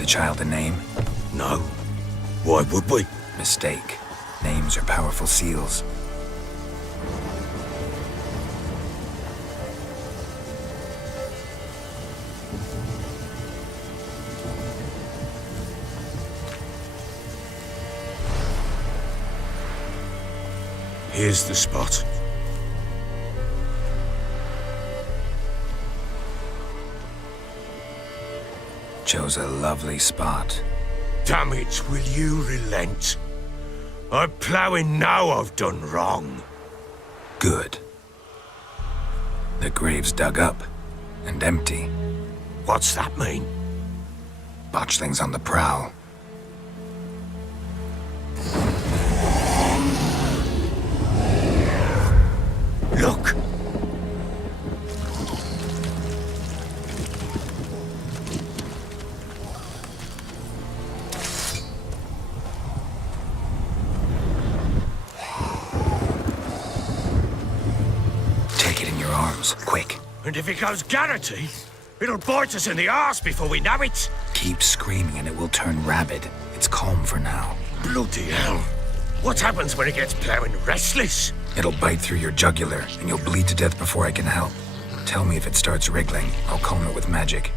the child a name? No. Why would we? Mistake. Names are powerful seals. Here's the spot. Chose a lovely spot. Damn it, will you relent? I'm ploughing now I've done wrong. Good. The grave's dug up and empty. What's that mean? Botchlings on the prowl. Look! Take it in your arms, quick. And if it goes Garrity, it'll bite us in the arse before we know it. Keep screaming and it will turn rabid. It's calm for now. Bloody hell. What happens when it gets ploughing restless? It'll bite through your jugular, and you'll bleed to death before I can help. Tell me if it starts wriggling. I'll calm it with magic.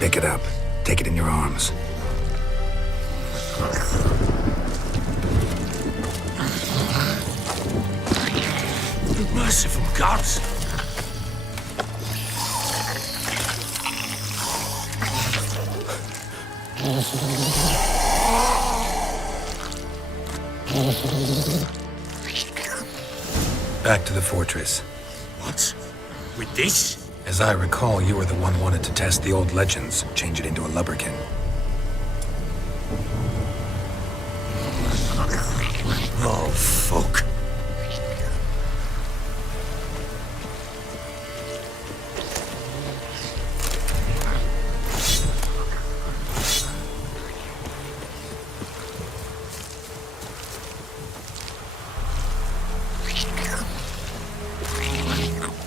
Pick it up. Take it in your arms. Merciful gods! Back to the fortress. What? With this? As I recall, you were the one wanted to test the old legends, change it into a lubberkin. Oh, fuck.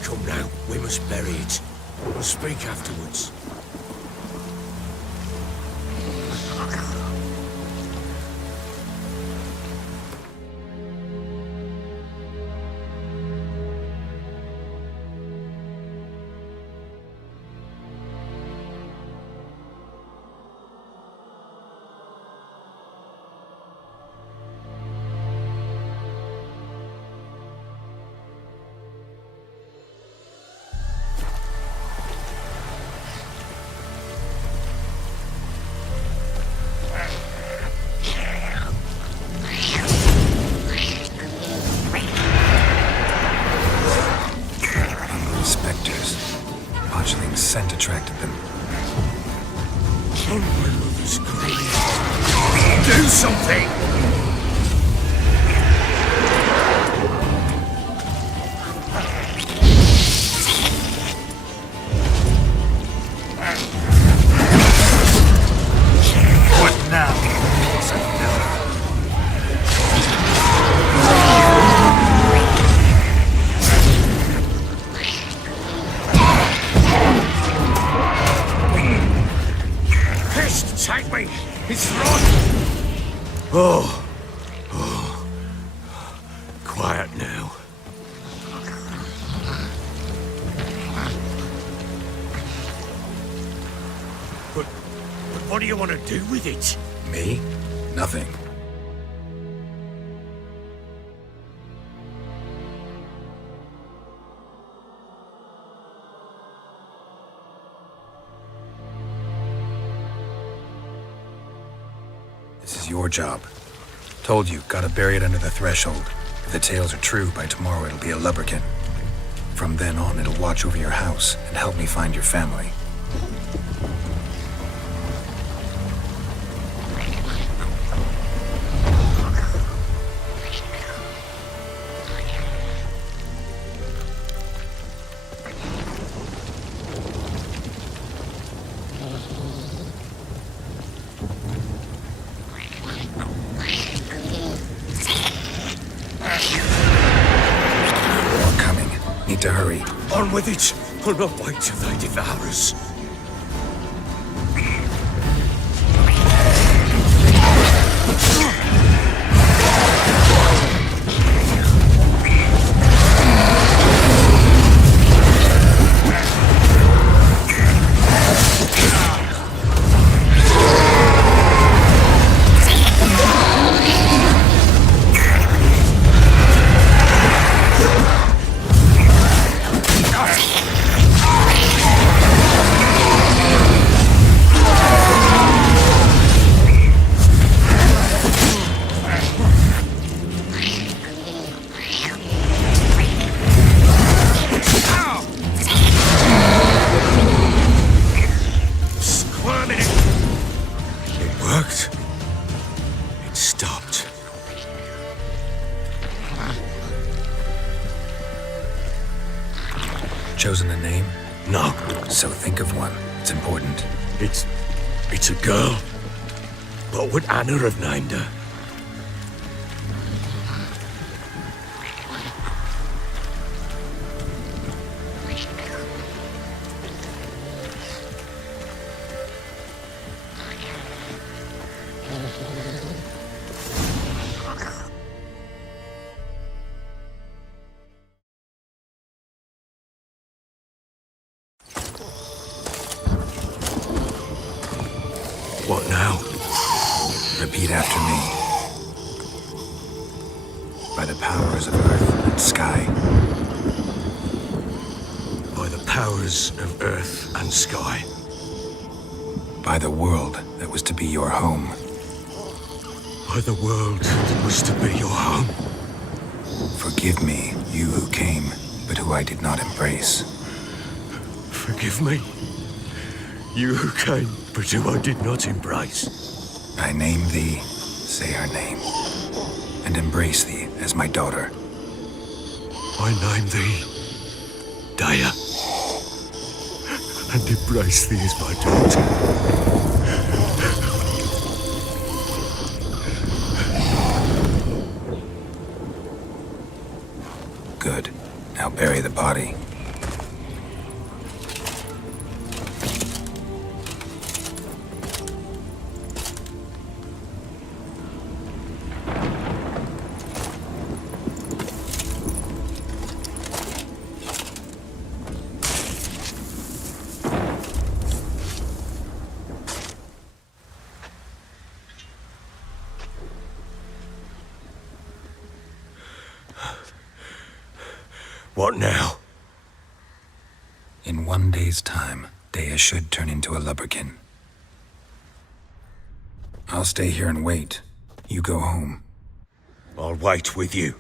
Come now, we must bury it. We'll speak afterwards. Botchling's scent attracted them. On my mother's grave. Do something! What now? Take me! It's right! Oh. Quiet now. But what do you want to do with it? Me? Nothing. This is your job. Told you, gotta bury it under the threshold. If the tales are true, by tomorrow it'll be a lubberkin. From then on, it'll watch over your house and help me find your family. Need to hurry. On with it! I'll not wait till they devour us. chosen a name? No, So think of one. It's important. it's a girl. What would Anna have named her? What now? Repeat after me. By the powers of earth and sky. By the powers of earth and sky. By the world that was to be your home. By the world that was to be your home. Forgive me, you who came, but who I did not embrace. Forgive me, you who came, but who I did not embrace. I name thee, say her name, and embrace thee as my daughter. I name thee, Daya, and embrace thee as my daughter. Good. Now bury the body. What now? In 1 day's time, Dea should turn into a lubberkin. I'll stay here and wait. You go home. I'll wait with you.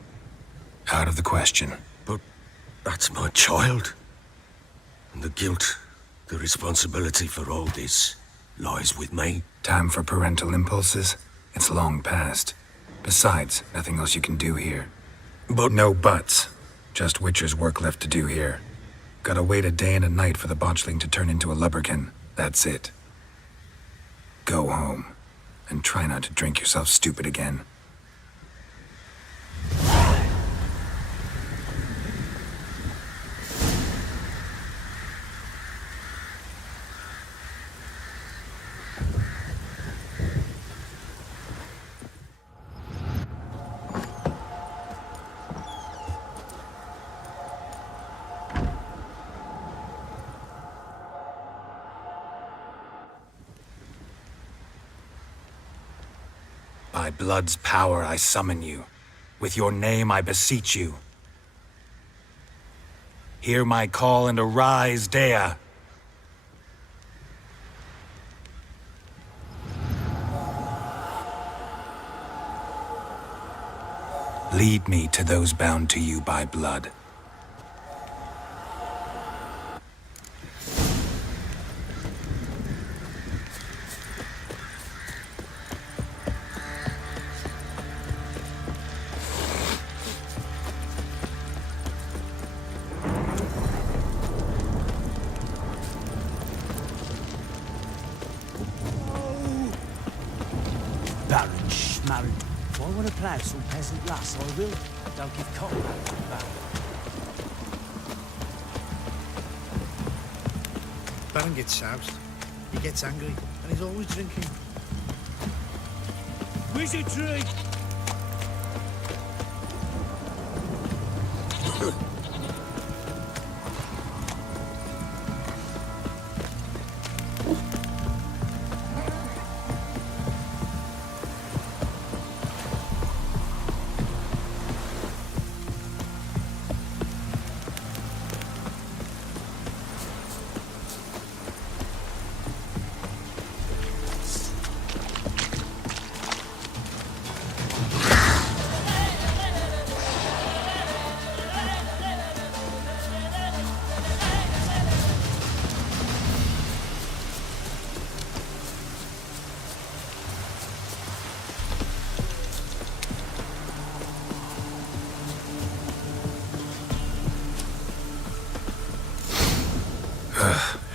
Out of the question. But that's my child. And the guilt, the responsibility for all this lies with me. Time for parental impulses? It's long past. Besides, nothing else you can do here. But No buts. Just Witcher's work left to do here. Gotta wait a day and a night for the botchling to turn into a lubberkin. That's it. Go home. And try not to drink yourself stupid again. By blood's power I summon you. With your name I beseech you. Hear my call and arise, Dea. Lead me to those bound to you by blood. Baron Schmarren. If I want to plough some peasant lass, I will. Don't give cotton back to the Baron. Baron gets soused, he gets angry, and he's always drinking. Wizard tree!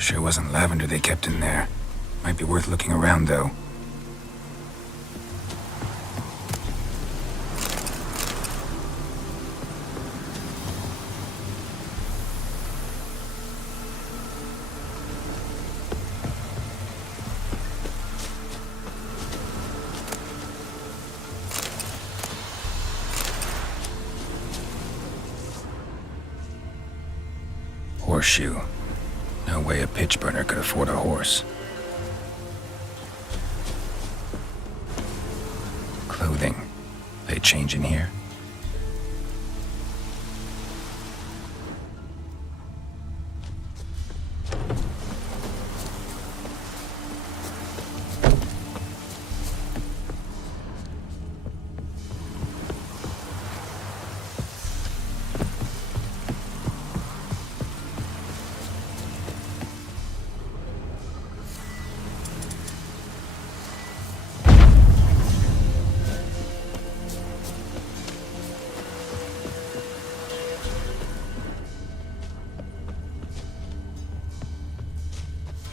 Sure wasn't lavender they kept in there. Might be worth looking around, though. Horseshoe. No way a pitch burner could afford a horse. Clothing. They change in here?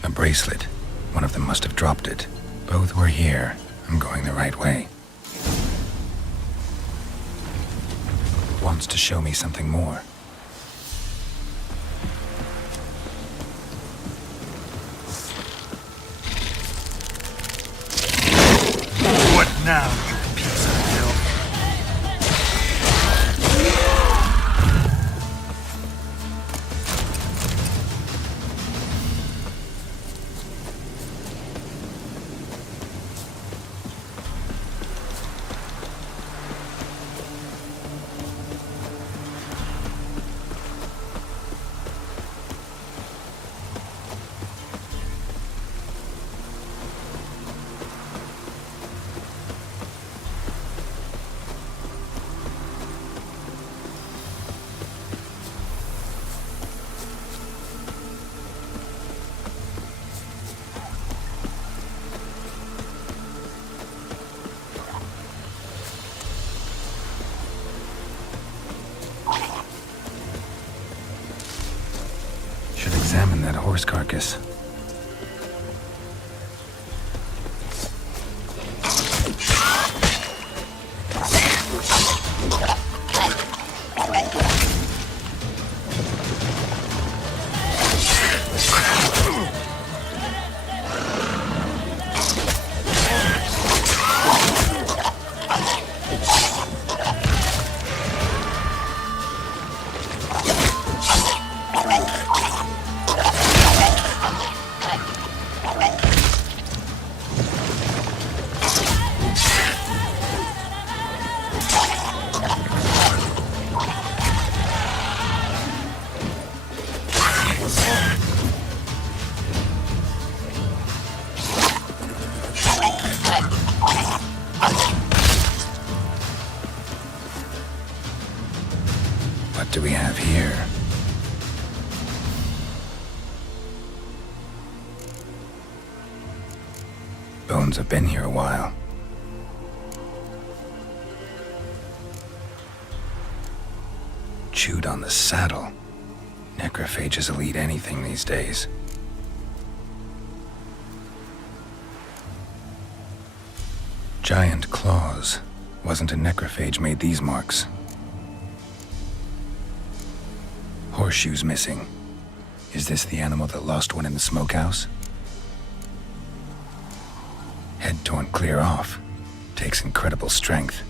A bracelet. One of them must have dropped it. Both were here. I'm going the right way. Wants to show me something more. What now, you piece of filth? Should examine that horse carcass. What do we have here? Bones have been here a while. Chewed on the saddle. Necrophages will eat anything these days. Giant claws. Wasn't a necrophage made these marks. Horseshoes missing. Is this the animal that lost one in the smokehouse? Head torn clear off. Takes incredible strength.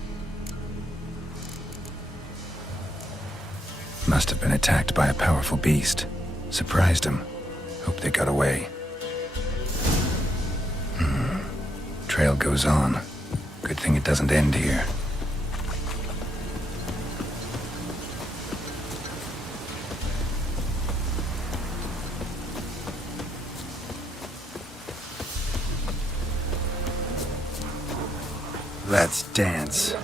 Must have been attacked by a powerful beast. Surprised him. Hope they got away. Trail goes on. Good thing it doesn't end here. Let's dance.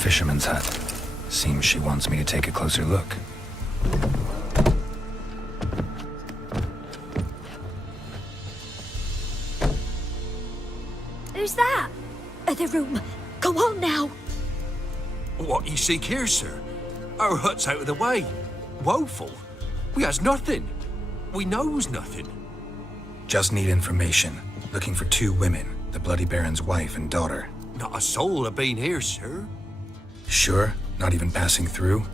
fisherman's hut. Seems she wants me to take a closer look. Who's that? The room. Go on now. What you seek here, sir? Our hut's out of the way. Woeful. We has nothing. We knows nothing. Just need information. Looking for 2 women, the Bloody Baron's wife and daughter. Not a soul have been here, sir. Sure? Not even passing through?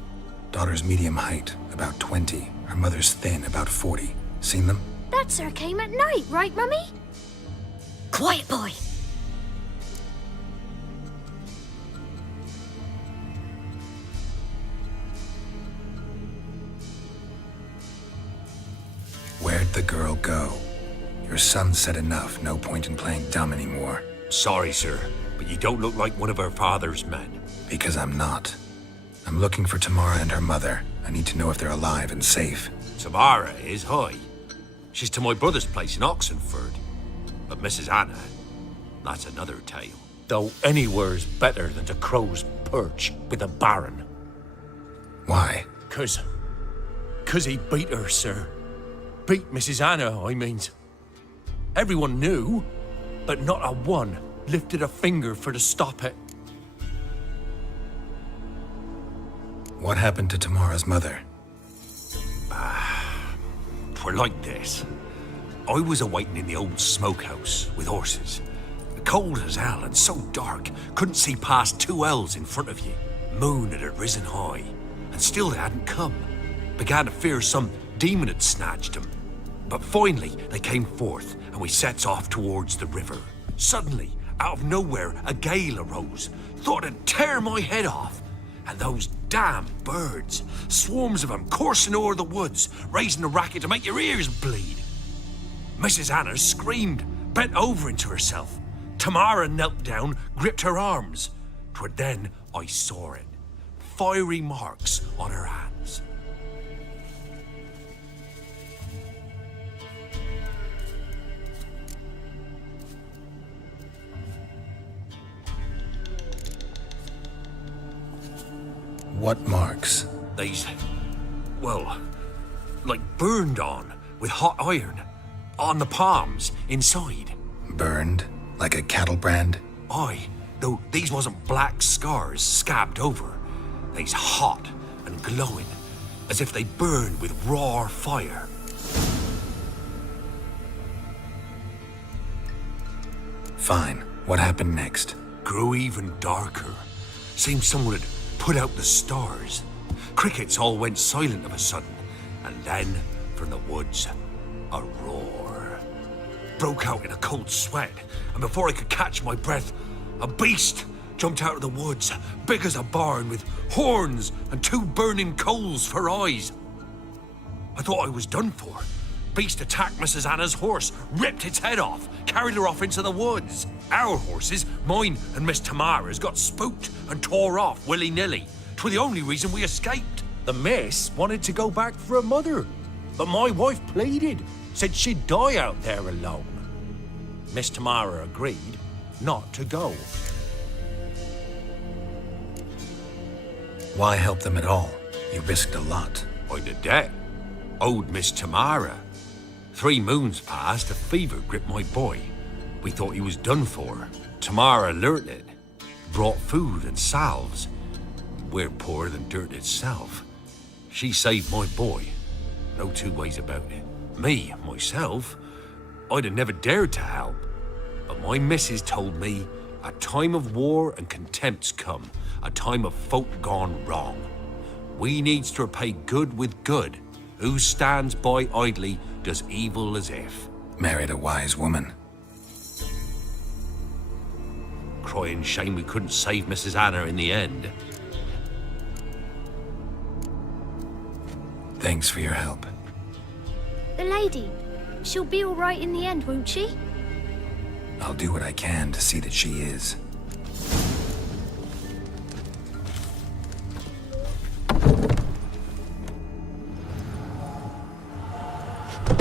Daughter's medium height, about 20. Her mother's thin, about 40. Seen them? That sir came at night, right, Mummy? Quiet, boy. Where'd the girl go? Your son said enough, no point in playing dumb anymore. Sorry, sir, but you don't look like one of our father's men. Because I'm not. I'm looking for Tamara and her mother. I need to know if they're alive and safe. Tamara is, hi. She's to my brother's place in Oxenford. But Mrs. Anna, that's another tale. Though anywhere's better than the Crow's Perch with the Baron. Why? 'Cause he beat her, sir. Beat Mrs. Anna, I means. Everyone knew, but not a one lifted a finger for to stop it. What happened to Tamara's mother? Twere like this. I was awaiting in the old smokehouse with horses. Cold as hell and so dark, couldn't see past 2 ells in front of you. Moon had risen high, and still they hadn't come. Began to fear some demon had snatched them. But finally, they came forth, and we sets off towards the river. Suddenly, out of nowhere, a gale arose. Thought it'd tear my head off. And those damn birds, swarms of them coursing o'er the woods, raising a racket to make your ears bleed. Mrs. Anna screamed, bent over into herself. Tamara knelt down, gripped her arms. 'Twere then I saw it. Fiery marks on her hands. What marks? These, well, like burned on with hot iron. On the palms, inside. Burned? Like a cattle brand? Aye, though these wasn't black scars scabbed over. They's hot and glowing, as if they burned with raw fire. Fine. What happened next? Grew even darker. Seemed someone had put out the stars. Crickets all went silent of a sudden, and then, from the woods, a roar. Broke out in a cold sweat, and before I could catch my breath, a beast jumped out of the woods, big as a barn, with horns and 2 burning coals for eyes. I thought I was done for. Beast attacked Mrs. Anna's horse, ripped its head off, carried her off into the woods. Our horses, mine and Miss Tamara's, got spooked and tore off willy-nilly. 'Twere the only reason we escaped. The miss wanted to go back for her mother, but my wife pleaded, said she'd die out there alone. Miss Tamara agreed not to go. Why help them at all? You risked a lot. I'd a debt. Owed Miss Tamara. 3 moons passed, a fever gripped my boy. We thought he was done for. Tamara learnt it. Brought food and salves. We're poorer than dirt itself. She saved my boy. No 2 ways about it. Me, myself, I'd have never dared to help. But my missus told me a time of war and contempt's come. A time of folk gone wrong. We needs to repay good with good. Who stands by idly does evil as if. Married a wise woman. Crying shame we couldn't save Mrs. Anna in the end. Thanks for your help. The lady. She'll be all right in the end, won't she? I'll do what I can to see that she is.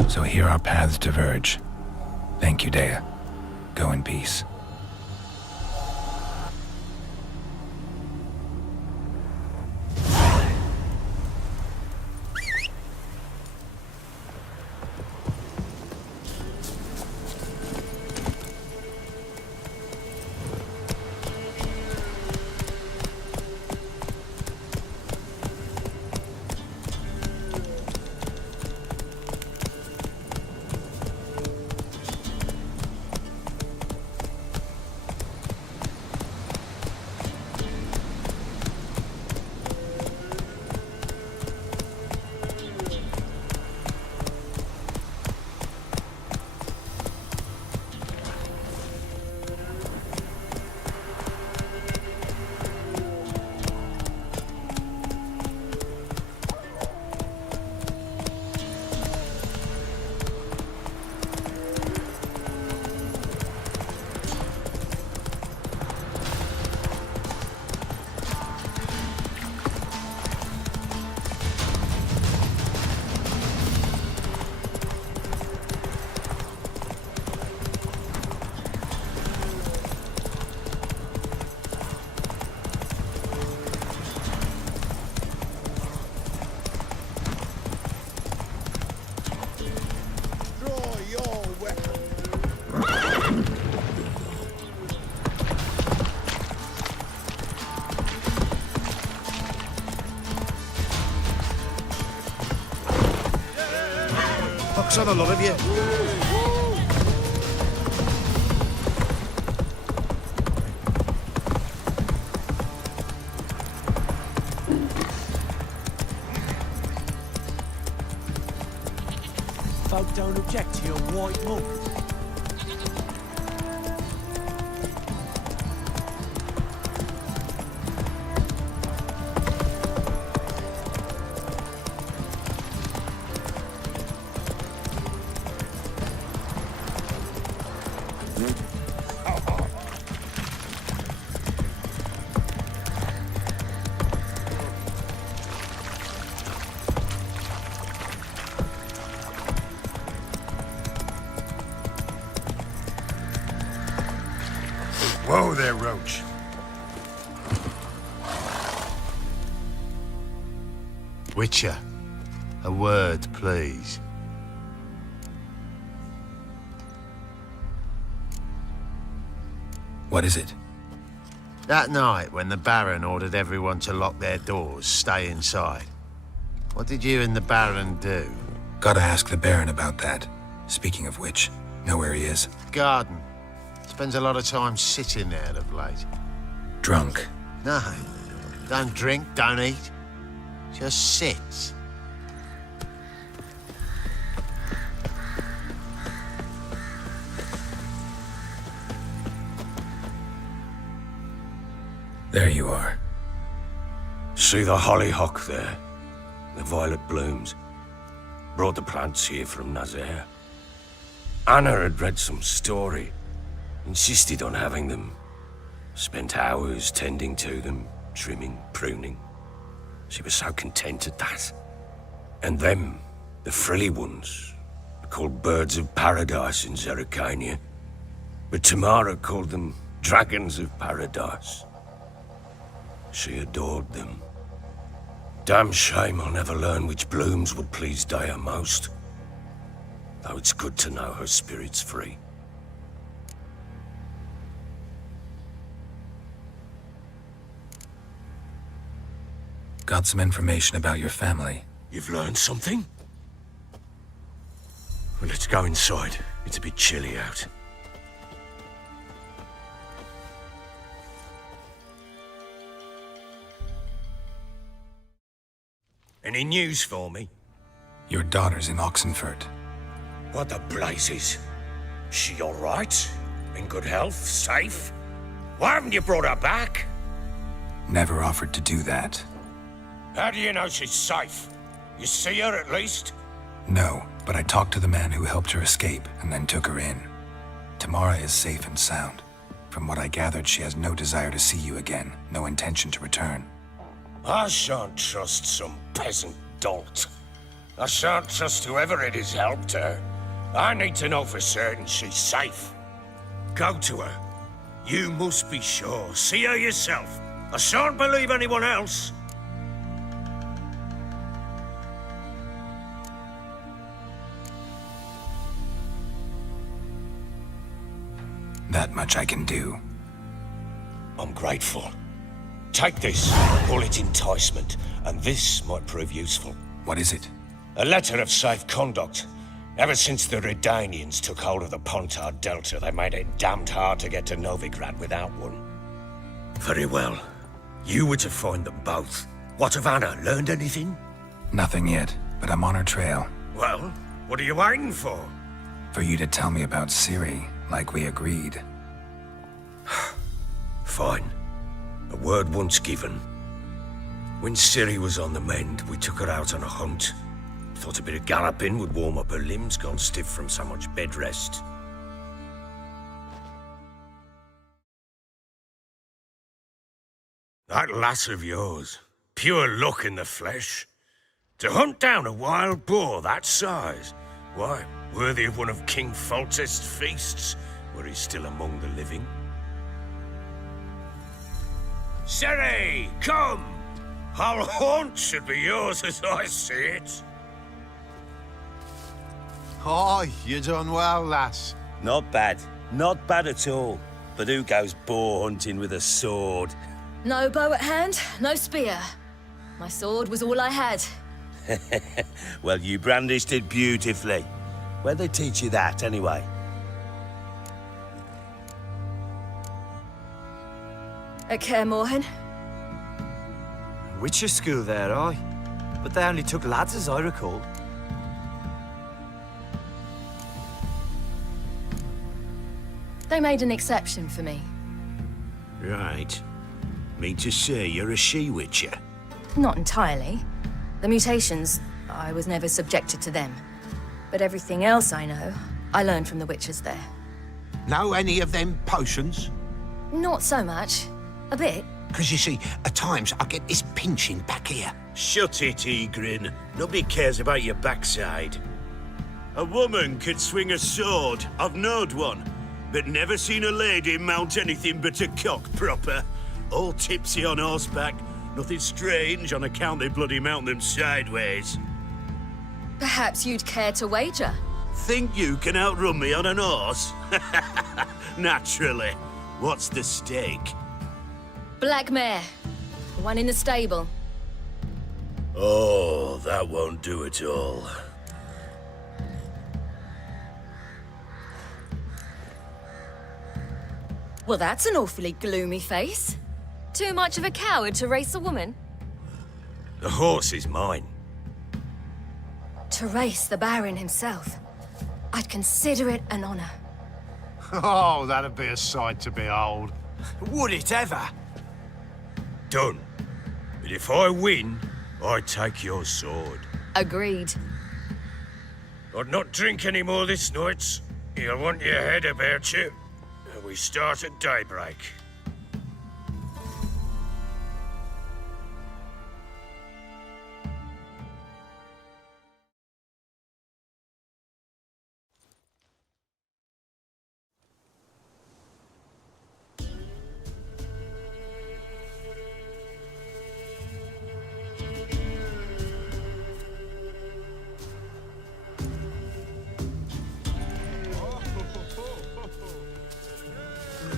So here our paths diverge. Thank you, Dea. Go in peace. box on the love of you. Folk don't object to your white monk. Whoa there, Roach. Witcher, a word, please. What is it? That night, when the Baron ordered everyone to lock their doors, stay inside, what did you and the Baron do? Gotta ask the Baron about that. Speaking of which, know where he is? Garden. Spends a lot of time sitting there of late. Drunk. No, don't drink, don't eat. Just sits. There you are. See the hollyhock there? The violet blooms. Brought the plants here from Nazaire. Anna had read some story. Insisted on having them. Spent hours tending to them, trimming, pruning. She was so content at that. And them, the frilly ones, are called birds of paradise in Zerrikania. But Tamara called them dragons of paradise. She adored them. Damn shame I'll never learn which blooms would please Daya most. Though it's good to know her spirit's free. Got some information about your family. You've learned something? Well, let's go inside. It's a bit chilly out. Any news for me? Your daughter's in Oxenfurt. What the blazes? She all right? In good health? Safe? Why haven't you brought her back? Never offered to do that. How do you know she's safe? You see her at least? No, but I talked to the man who helped her escape and then took her in. Tamara is safe and sound. From what I gathered, she has no desire to see you again, no intention to return. I shan't trust some peasant dolt. I shan't trust whoever it is helped her. I need to know for certain she's safe. Go to her. You must be sure. See her yourself. I shan't believe anyone else. That much I can do. I'm grateful. Take this, call it enticement, and this might prove useful. What is it? A letter of safe conduct. Ever since the Redanians took hold of the Pontard Delta, they made it damned hard to get to Novigrad without one. Very well. You were to find them both. What of Anna? Learned anything? Nothing yet, but I'm on her trail. Well, what are you waiting for? For you to tell me about Ciri, like we agreed. Fine. A word once given. When Ciri was on the mend, we took her out on a hunt. Thought a bit of galloping would warm up her limbs, gone stiff from so much bed rest. That lass of yours, pure luck in the flesh. To hunt down a wild boar that size, why, worthy of one of King Foltest's feasts, where he's still among the living. Ciri, come! Our haunt should be yours as I see it. Hi, you done well, lass. Not bad. Not bad at all. But who goes boar hunting with a sword? No bow at hand, no spear. My sword was all I had. Well, you brandished it beautifully. Where'd they teach you that, anyway? At Kaer Morhen? Witcher school there, aye. But they only took lads, as I recall. They made an exception for me. Right. Mean to say you're a she-witcher? Not entirely. The mutations, I was never subjected to them. But everything else I know, I learned from the witches there. Know any of them potions? Not so much. A bit. Because you see, at times I get this pinching back here. Shut it, Egrin. Nobody cares about your backside. A woman could swing a sword. I've knowed one. But never seen a lady mount anything but a cock proper. All tipsy on horseback. Nothing strange on account they bloody mount them sideways. Perhaps you'd care to wager? Think you can outrun me on an horse? Naturally. What's the stake? Black mare. The one in the stable. Oh, that won't do it all. Well, that's an awfully gloomy face. Too much of a coward to race a woman? The horse is mine. To race the Baron himself. I'd consider it an honor. Oh, that'd be a sight to behold. Would it ever? Done. But if I win, I take your sword. Agreed. I'd not drink any more this night. You'll want your head about you. We start at daybreak.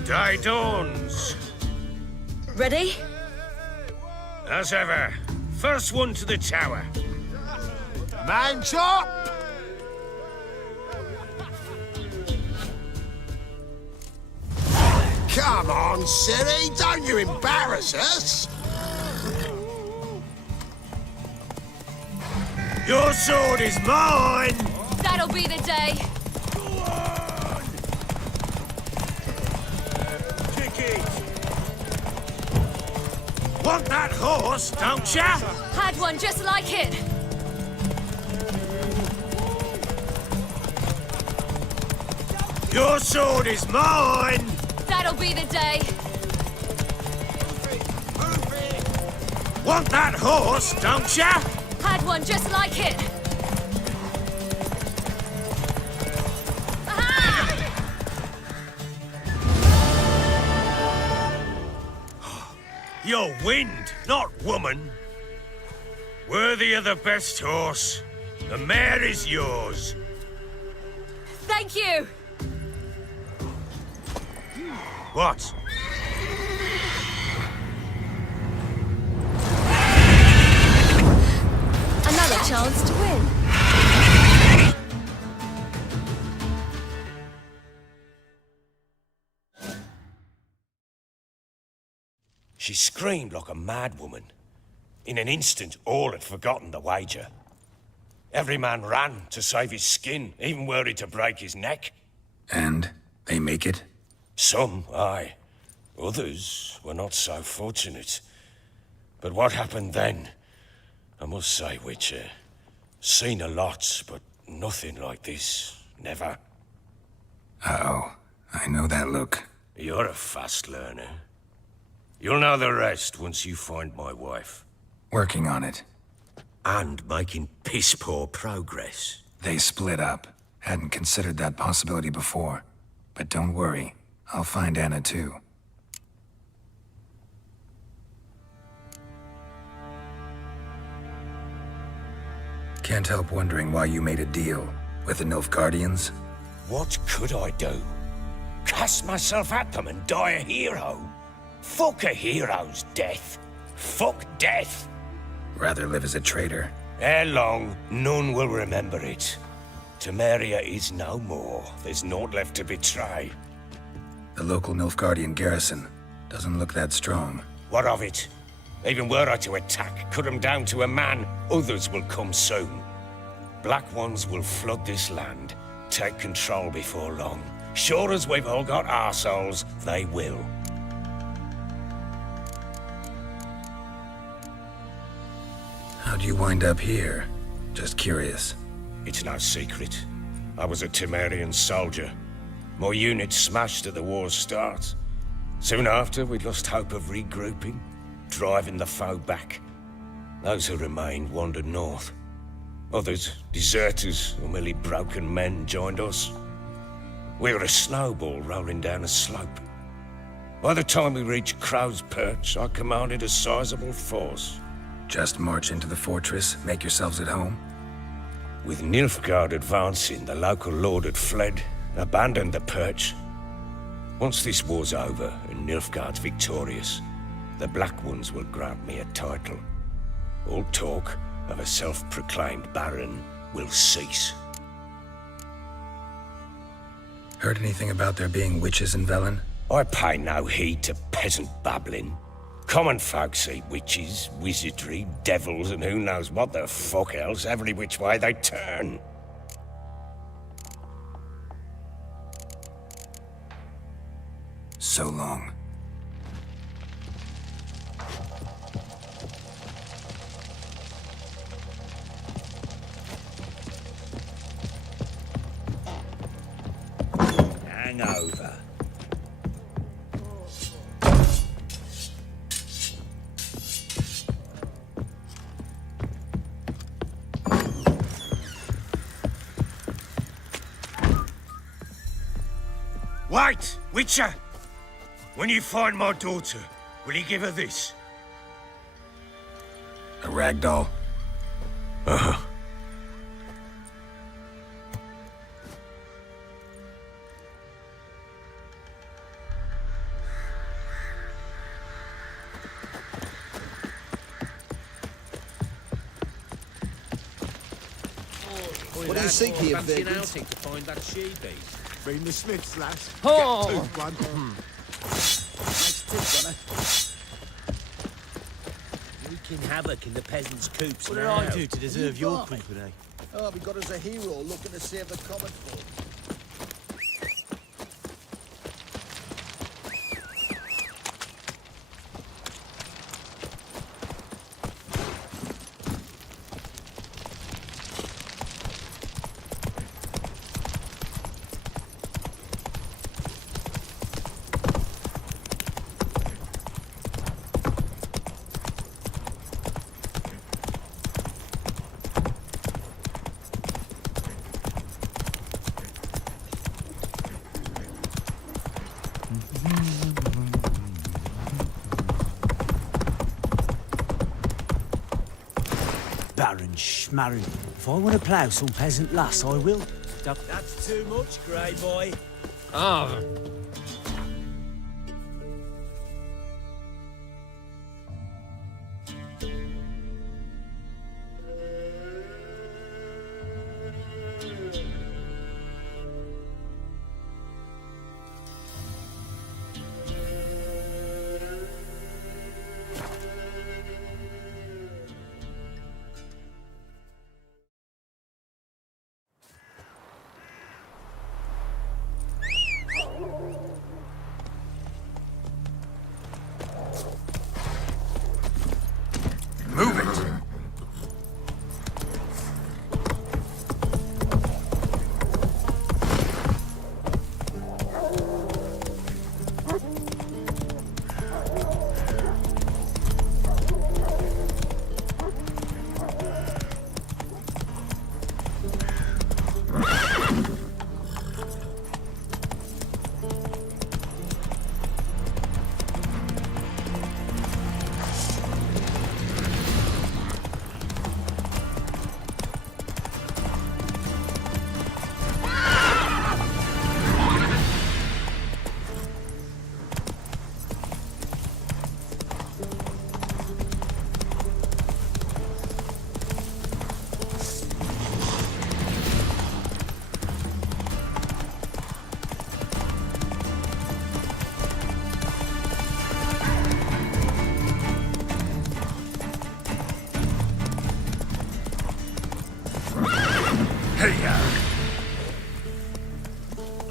Day dawns. Ready? As ever, first one to the tower. Man chop! Come on, silly, don't you embarrass us! Your sword is mine! That'll be the day. Want that horse, don't ya? Had one just like it. Your sword is mine! That'll be the day. Want that horse, don't ya? Had one just like it. You're wind, not woman. Worthy of the best horse. The mare is yours. Thank you. What? Another chance to win. She screamed like a mad woman. In an instant, all had forgotten the wager. Every man ran to save his skin, even worried to break his neck. And they make it? Some, aye. Others were not so fortunate. But what happened then? I must say, Witcher, seen a lot, but nothing like this. Never. Uh-oh. I know that look. You're a fast learner. You'll know the rest once you find my wife. Working on it. And making piss-poor progress. They split up. Hadn't considered that possibility before. But don't worry. I'll find Anna too. Can't help wondering why you made a deal with the Nilfgaardians. What could I do? Cast myself at them and die a hero? Fuck a hero's death. Fuck death. Rather live as a traitor. Ere long, none will remember it. Temeria is no more. There's naught left to betray. The local Nilfgaardian garrison doesn't look that strong. What of it? Even were I to attack, cut them down to a man, others will come soon. Black Ones will flood this land, take control before long. Sure as we've all got arseholes, they will. How'd you wind up here? Just curious. It's no secret. I was a Temerian soldier. My unit smashed at the war's start. Soon after, we lost hope of regrouping, driving the foe back. Those who remained wandered north. Others, deserters or merely broken men, joined us. We were a snowball rolling down a slope. By the time we reached Crow's Perch, I commanded a sizable force. Just march into the fortress, make yourselves at home? With Nilfgaard advancing, the local lord had fled, abandoned the perch. Once this war's over and Nilfgaard's victorious, the Black Ones will grant me a title. All talk of a self-proclaimed baron will cease. Heard anything about there being witches in Velen? I pay no heed to peasant babbling. Common folk see witches, wizardry, devils, and who knows what the fuck else every which way they turn. So long. Hangover. Wait, Witcher! When you find my daughter, will you give her this? A rag doll? Uh-huh. What do you think here, Vic? To find that she-beast. Bring the Smiths, lass. Oh. Get two, one. Nice tip, Wreaking havoc in the peasants' coops What did now. I do to deserve your got me? company? Oh, we got us a hero looking to save the common folk. Baron Schmarren. If I want to plough some peasant lass, I will. That's too much, grey boy. Ah.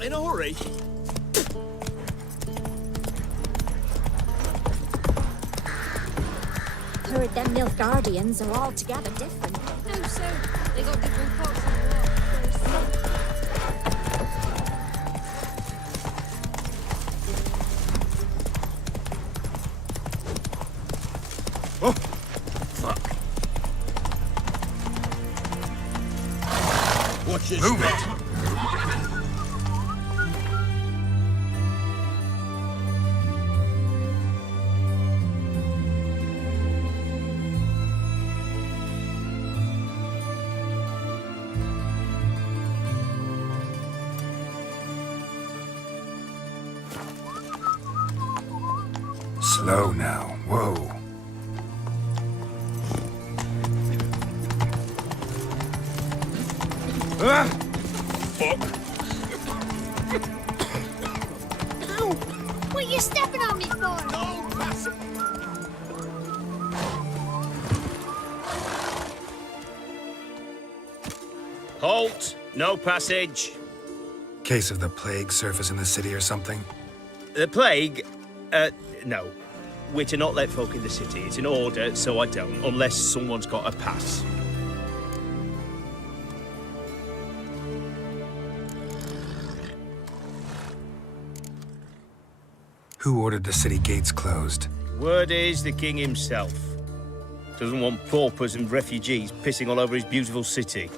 in a hurry. Heard them Nilfgaardians are altogether different. No, so they got different parts of the world. Oh, fuck. Watch this. Move it! Slow now. Whoa. Ow! What are you stepping on me for? Halt! No passage. Case of the plague surface in the city or something? The plague? No. We're to not let folk in the city. It's an order, so I don't, unless someone's got a pass. Who ordered the city gates closed? Word is the king himself. Doesn't want paupers and refugees pissing all over his beautiful city.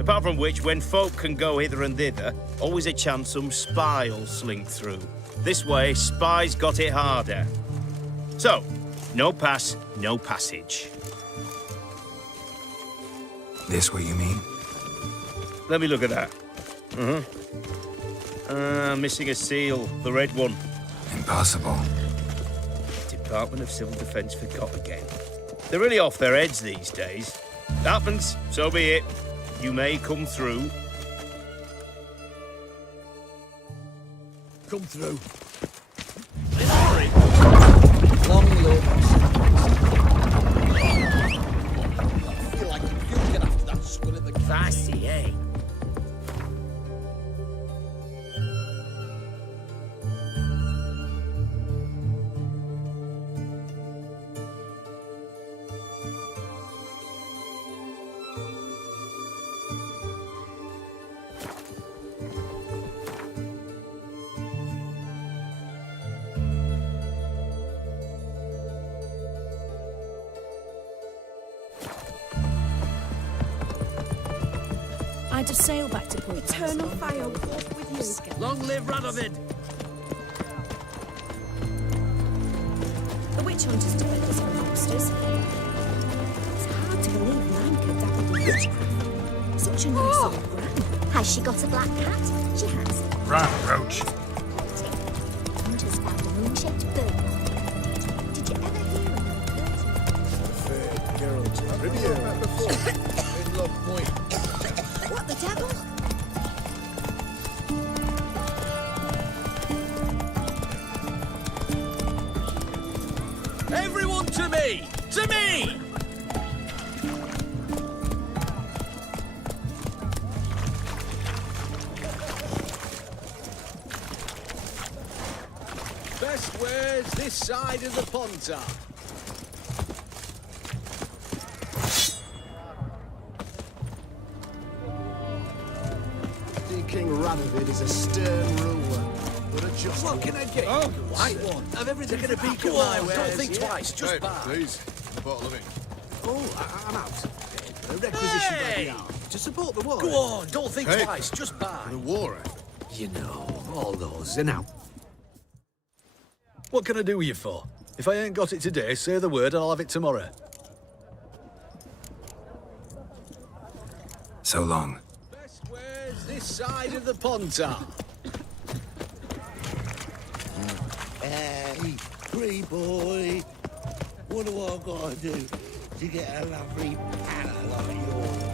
Apart from which, when folk can go hither and thither, always a chance some spy'll slink through. This way, spies got it harder. So, no pass, no passage. This what you mean? Let me look at that. Missing a seal, the red one. Impossible. Department of Civil Defence forgot again. They're really off their heads these days. Happens, so be it. You may come through. Come through. In a hurry. Long look. I feel like I'm puking after that skull in the Fancy, eh? I'd have sailed back to Point Eternal fire walk with you. Long live Radovid! The witch hunters defend us from monsters. It's hard to believe Nan could dabble with witchcraft. Such a nice old gran. Has she got a black cat? She has. Run, Roach. Hunters found a moon-shaped bird. Did you ever hear of a Geralt. Trivia. In Lock Point. What the devil? Everyone to me! To me! Best wares this side of the Pontar. King Radovid is a stern ruler, but a just What one. can I get? Oh, you, white one. Of everything Taking a from peek Go at my on, wares, don't think yeah. twice, just buy. Please, a bottle of it. Oh, I'm out. A requisition by Hey! the army to support the war. Go on, don't think Hey. twice, just buy. The war. You know, all those, and now. What can I do with you for? If I ain't got it today, say the word and I'll have it tomorrow. So long. Best wares this side of the Pontar. Hey, pretty boy. What do I gotta do to get a lovely panel like yours?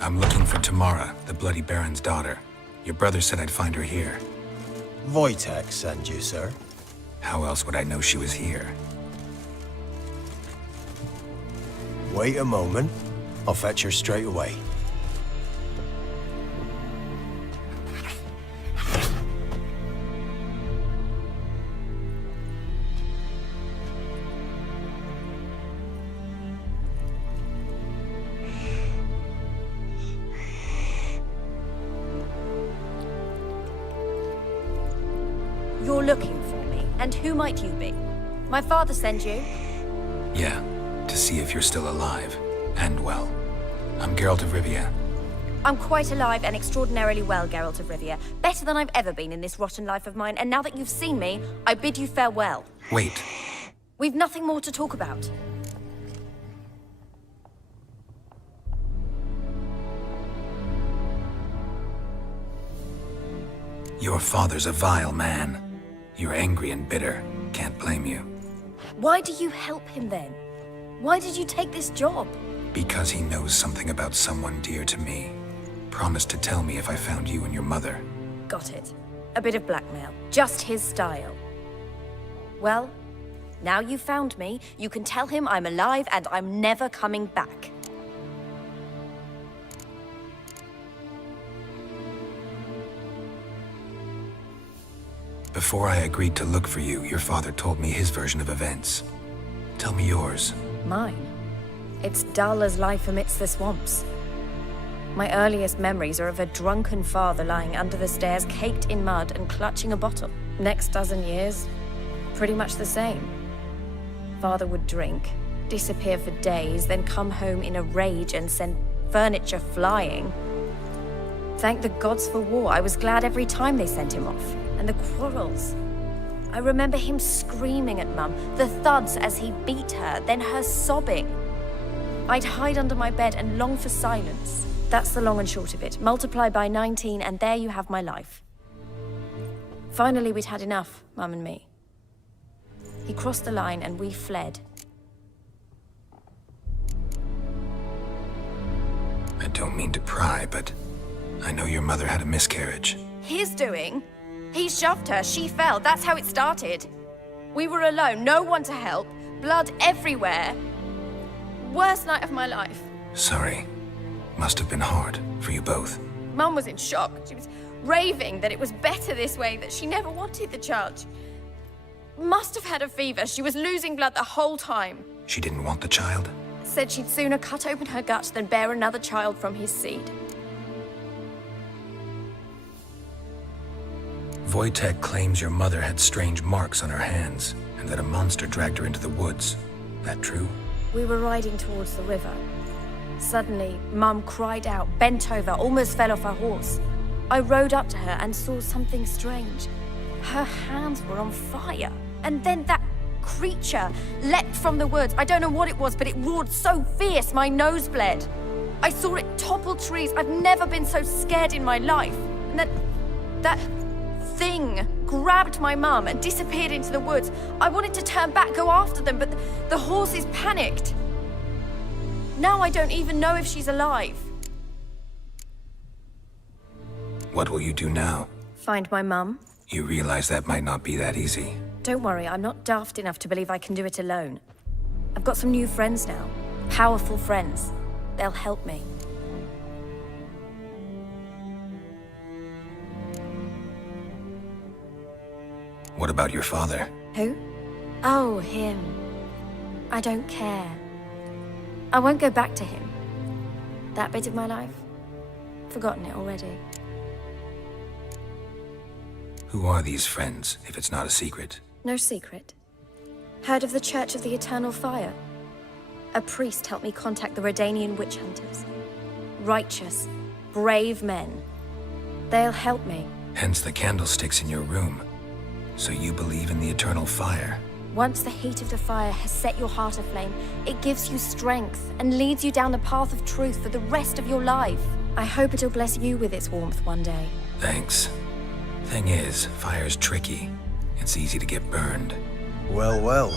I'm looking for tomorrow. Mara, the Bloody Baron's daughter. Your brother said I'd find her here. Wojtek sent you, sir. How else would I know she was here? Wait a moment. I'll fetch her straight away. You're looking for me, and who might you be? My father sent you? Yeah, to see if you're still alive. And well. I'm Geralt of Rivia. I'm quite alive and extraordinarily well, Geralt of Rivia. Better than I've ever been in this rotten life of mine, and now that you've seen me, I bid you farewell. Wait. We've nothing more to talk about. Your father's a vile man. You're angry and bitter. Can't blame you. Why do you help him then? Why did you take this job? Because he knows something about someone dear to me. Promised to tell me if I found you and your mother. Got it. A bit of blackmail. Just his style. Well, now you've found me, you can tell him I'm alive and I'm never coming back. Before I agreed to look for you, your father told me his version of events. Tell me yours. Mine? It's dull as life amidst the swamps. My earliest memories are of a drunken father lying under the stairs, caked in mud and clutching a bottle. Next dozen years, pretty much the same. Father would drink, disappear for days, then come home in a rage and send furniture flying. Thank the gods for war. I was glad every time they sent him off. And the quarrels. I remember him screaming at Mum, the thuds as he beat her, then her sobbing. I'd hide under my bed and long for silence. That's the long and short of it. Multiply by 19 and there you have my life. Finally, we'd had enough, Mum and me. He crossed the line and we fled. I don't mean to pry, but I know your mother had a miscarriage. His doing? He shoved her, she fell, that's how it started. We were alone, no one to help, blood everywhere. Worst night of my life. Sorry. Must have been hard for you both. Mum was in shock. She was raving that it was better this way, that she never wanted the child. Must have had a fever. She was losing blood the whole time. She didn't want the child? Said she'd sooner cut open her gut than bear another child from his seed. Wojtek claims your mother had strange marks on her hands, and that a monster dragged her into the woods. That true? We were riding towards the river. Suddenly, Mum cried out, bent over, almost fell off her horse. I rode up to her and saw something strange. Her hands were on fire. And then that creature leapt from the woods. I don't know what it was, but it roared so fierce, my nose bled. I saw it topple trees. I've never been so scared in my life. And that thing grabbed my mum and disappeared into the woods. I wanted to turn back, go after them, but the horses panicked. Now I don't even know if she's alive. What will you do now? Find my mum. You realize that might not be that easy. Don't worry, I'm not daft enough to believe I can do it alone. I've got some new friends now. Powerful friends. They'll help me. What about your father? Who? Oh, him. I don't care. I won't go back to him. That bit of my life? Forgotten it already. Who are these friends, if it's not a secret? No secret. Heard of the Church of the Eternal Fire? A priest helped me contact the Redanian witch hunters. Righteous, brave men. They'll help me. Hence the candlesticks in your room. So you believe in the eternal fire? Once the heat of the fire has set your heart aflame, it gives you strength and leads you down the path of truth for the rest of your life. I hope it'll bless you with its warmth one day. Thanks. Thing is, fire's tricky. It's easy to get burned. Well, well.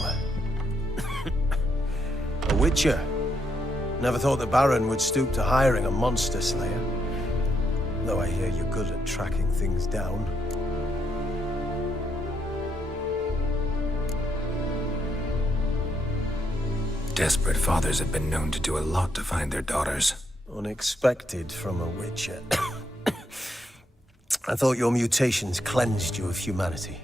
A witcher. Never thought the Baron would stoop to hiring a monster slayer. Though I hear you're good at tracking things down. Desperate fathers have been known to do a lot to find their daughters. Unexpected from a witcher. I thought your mutations cleansed you of humanity.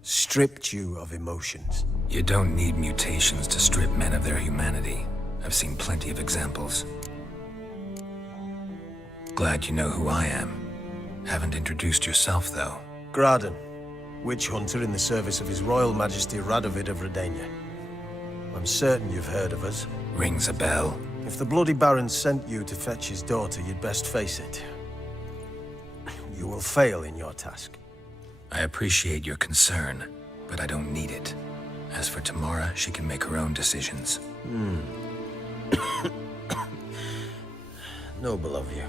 Stripped you of emotions. You don't need mutations to strip men of their humanity. I've seen plenty of examples. Glad you know who I am. Haven't introduced yourself, though. Graden, witch hunter in the service of His Royal Majesty Radovid of Redania. I'm certain you've heard of us. Rings a bell. If the Bloody Baron sent you to fetch his daughter, you'd best face it. You will fail in your task. I appreciate your concern, but I don't need it. As for Tamara, she can make her own decisions. Noble of you.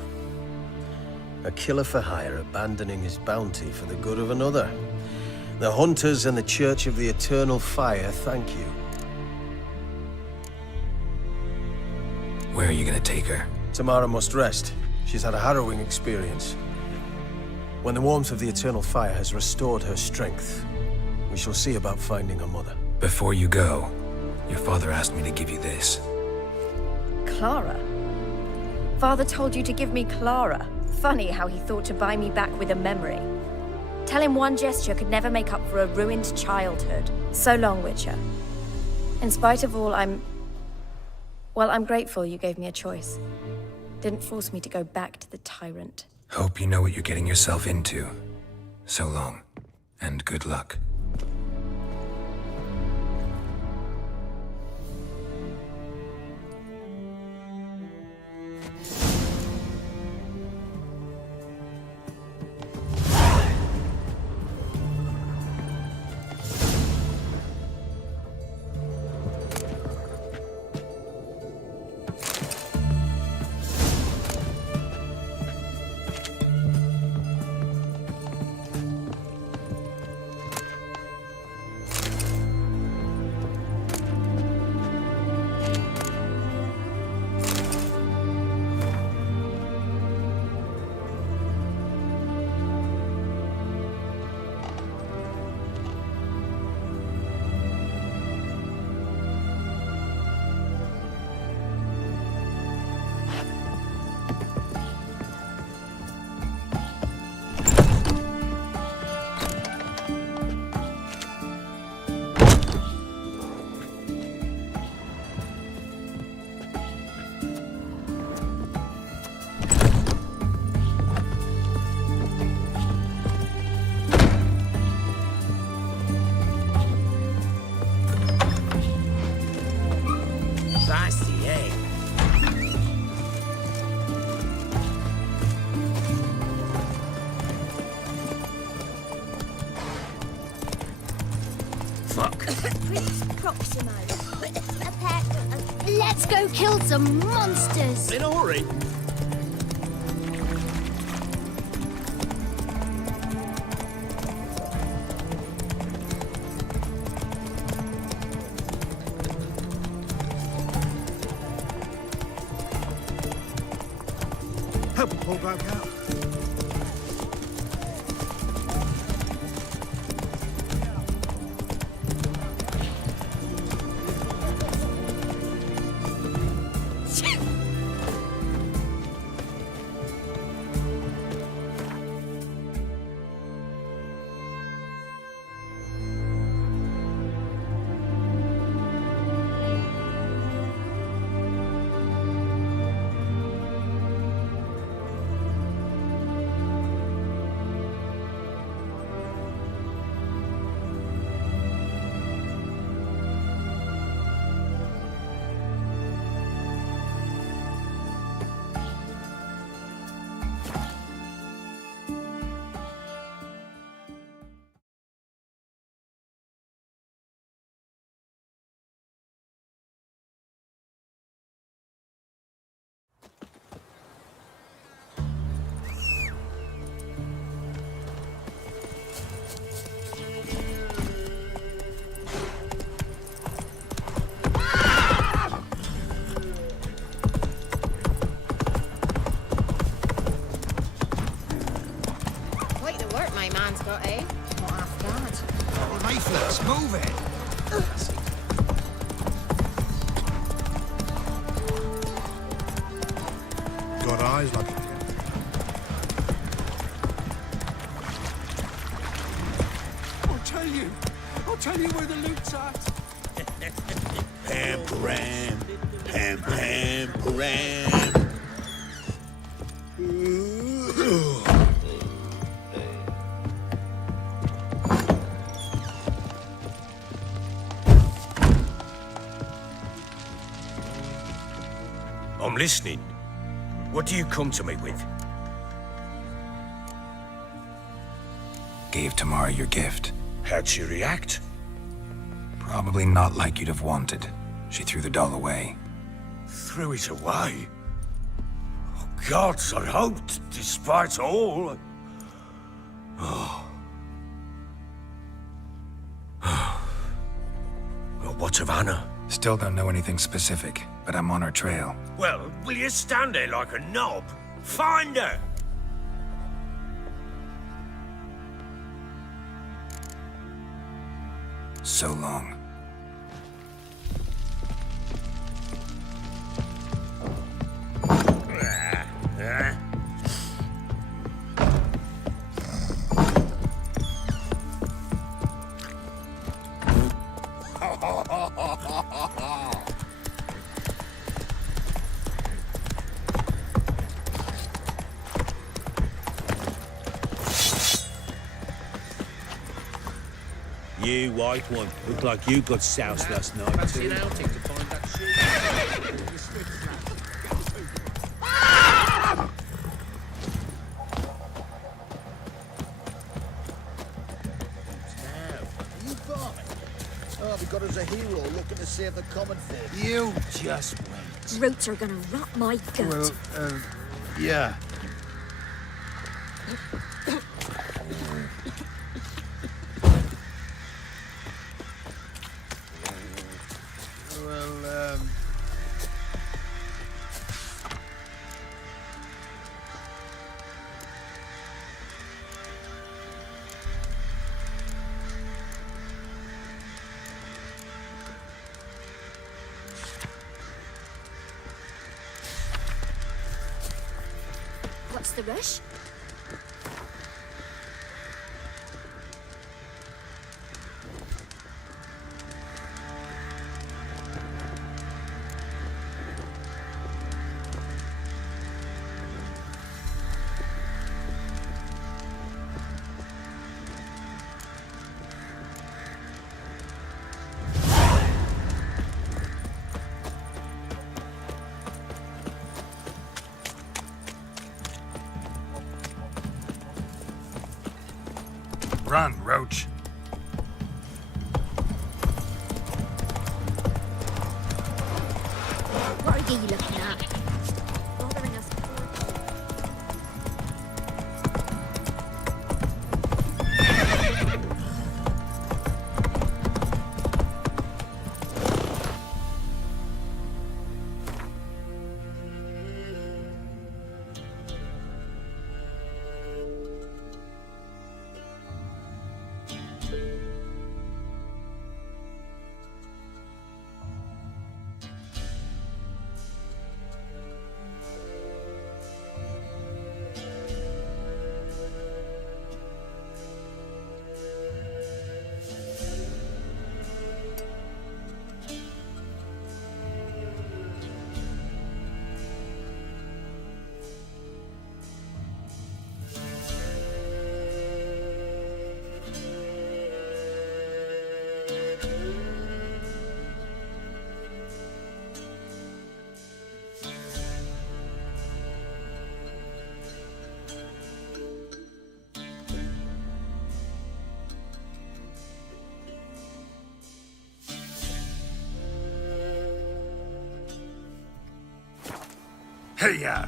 A killer for hire abandoning his bounty for the good of another. The Hunters and the Church of the Eternal Fire thank you. Where are you gonna take her? Tamara must rest. She's had a harrowing experience. When the warmth of the Eternal Fire has restored her strength, we shall see about finding her mother. Before you go, your father asked me to give you this. Clara? Father told you to give me Clara. Funny how he thought to buy me back with a memory. Tell him one gesture could never make up for a ruined childhood. So long, Witcher. In spite of all, I'm grateful you gave me a choice. Didn't force me to go back to the tyrant. Hope you know what you're getting yourself into. So long, and good luck. Let's go kill some monsters! In a hurry. Help pull back out. work my man's got, eh? Not half bad. Leaflets, move it! Got eyes like I'll tell you where the loot's at. Pam, pam, pam, pam, pam. I'm listening. What do you come to me with? Gave Tamara your gift. How'd she react? Probably not like you'd have wanted. She threw the doll away. Threw it away? Oh, gods, I hoped, despite all. Oh. Well, what of Anna? Still don't know anything specific, but I'm on her trail. Well, will you stand there like a knob? Find her! So long. you, white one. Looked like you got soused last night. Fancy an outing to find that shoe. You fine? Oh, we got us a hero looking to save the common folk. You just wait. Roots are gonna rot my gut. Well, yeah. What's the rush? Run, Roach. What are you looking at? Bothering us. Hey-ya!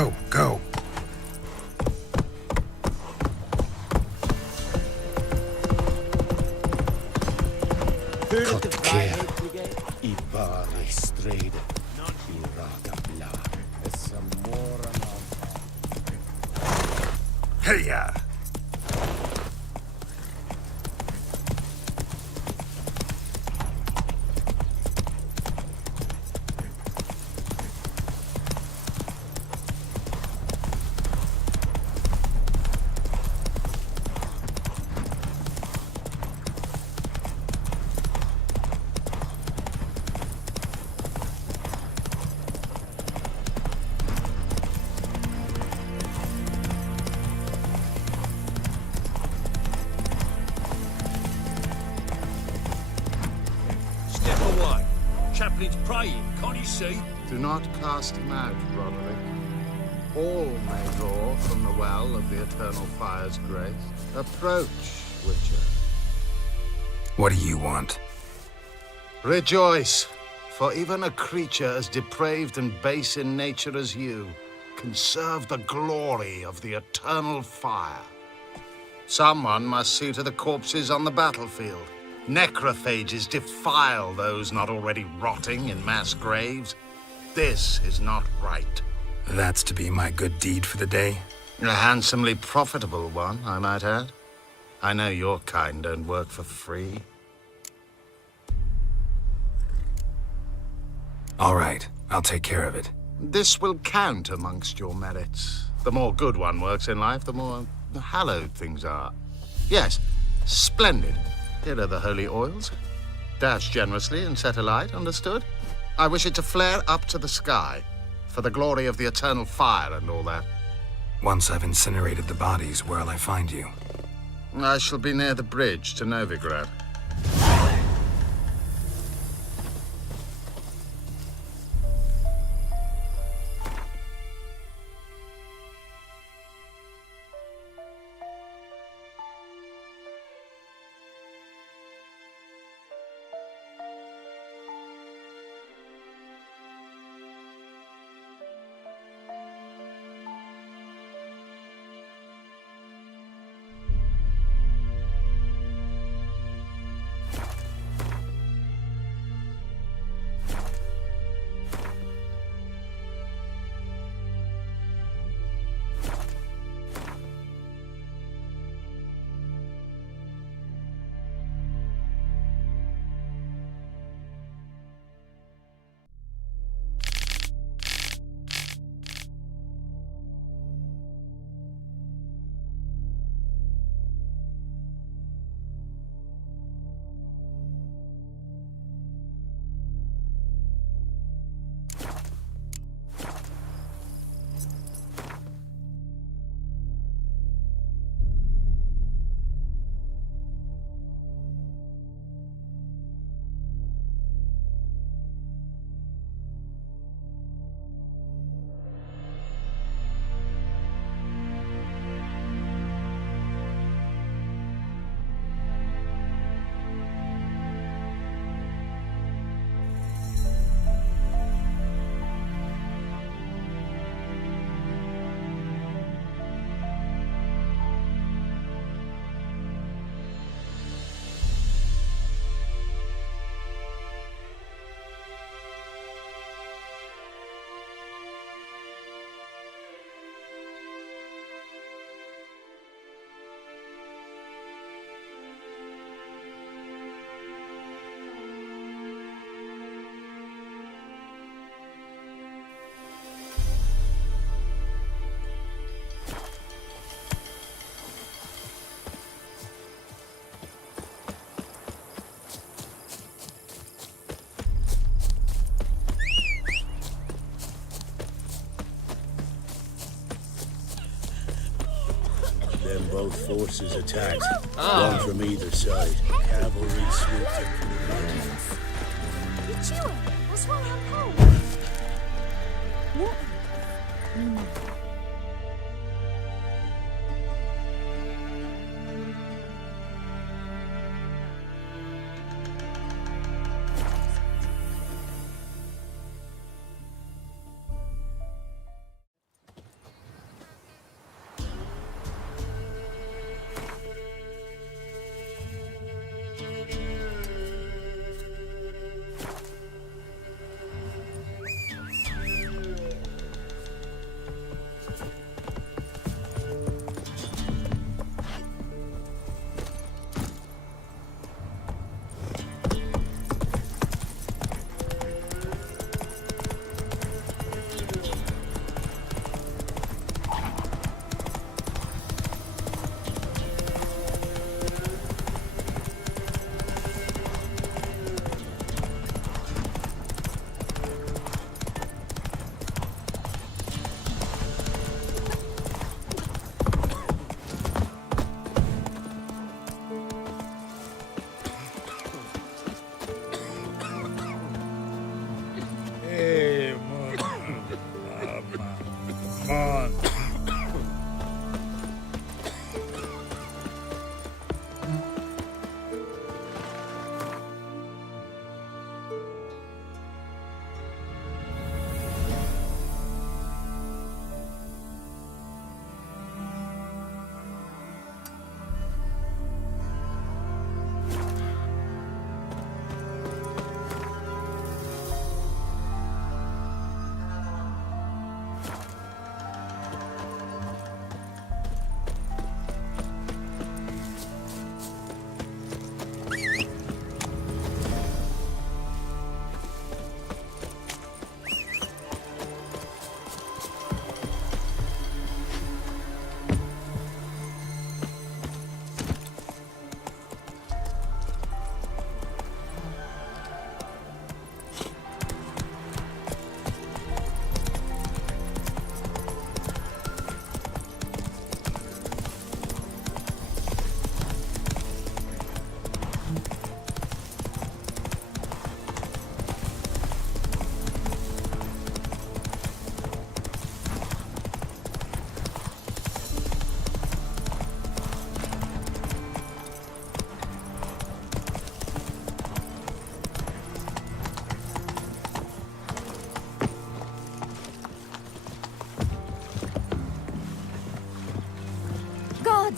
Go, go. Heard of the Fire Brigade? I pari stride. I rata bla. Samora Hey-ya! Step away. Chaplain's praying, can't you see? Do not cast him out, Roderick. All may draw from the well of the Eternal Fire's grace. Approach, Witcher. What do you want? Rejoice, for even a creature as depraved and base in nature as you can serve the glory of the Eternal Fire. Someone must see to the corpses on the battlefield. Necrophages defile those not already rotting in mass graves. This is not right. That's to be my good deed for the day? A handsomely profitable one, I might add. I know your kind don't work for free. All right, I'll take care of it. This will count amongst your merits. The more good one works in life, the more hallowed things are. Yes, splendid. Here are the holy oils. Dash generously and set alight, understood? I wish it to flare up to the sky, for the glory of the Eternal Fire and all that. Once I've incinerated the bodies, where'll I find you? I shall be near the bridge to Novigrad. Then both forces attacked, one from either side. Cavalry swooped in from the mountains. You chewing? What's wrong with cold? What?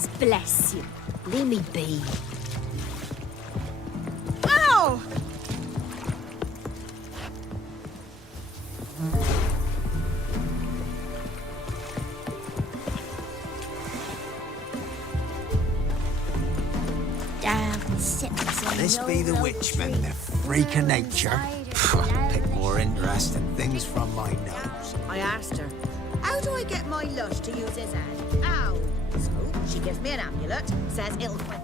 Gods bless you. Leave me be. Ow! This be the witchman, the freak of nature. Pick more interesting things from my nose. I asked her, how do I get my lush to use his hand? Ow! So she gives me an amulet, says it'll quench.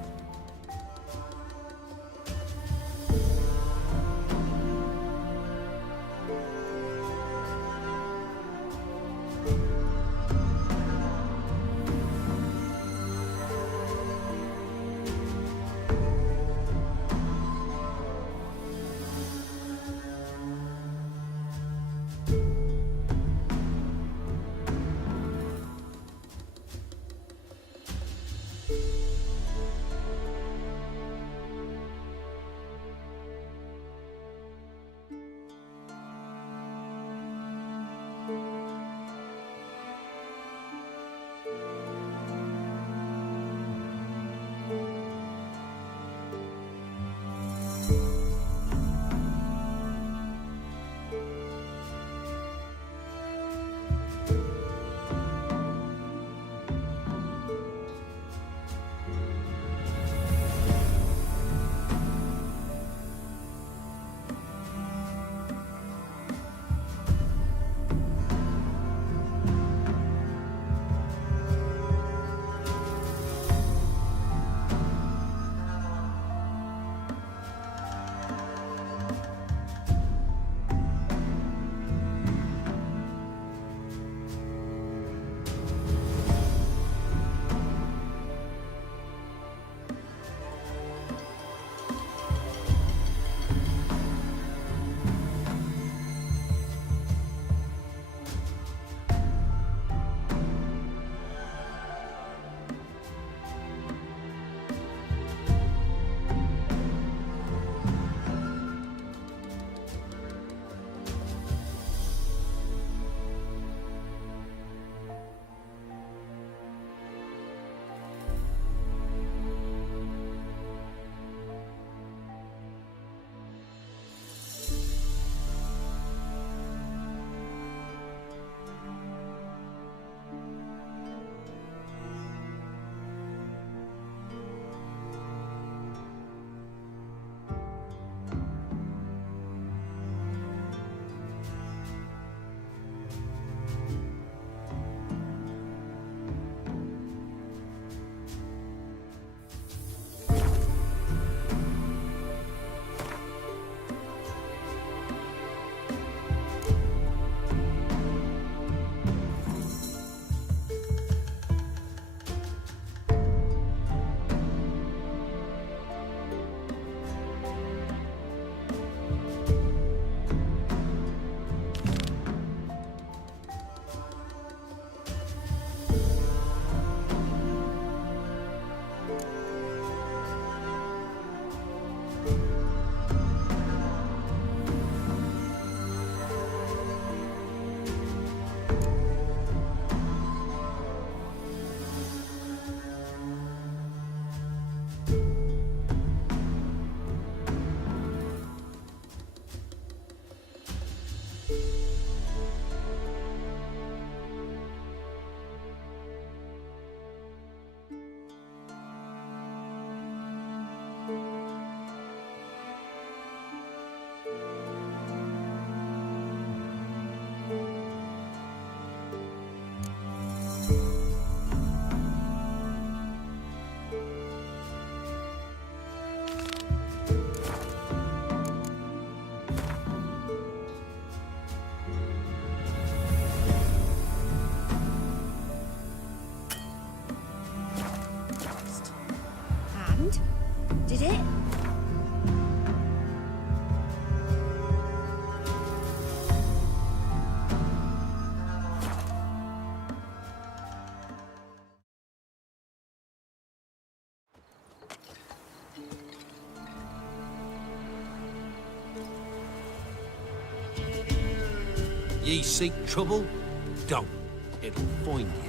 Did it? Ye seek trouble? Don't. It'll find you.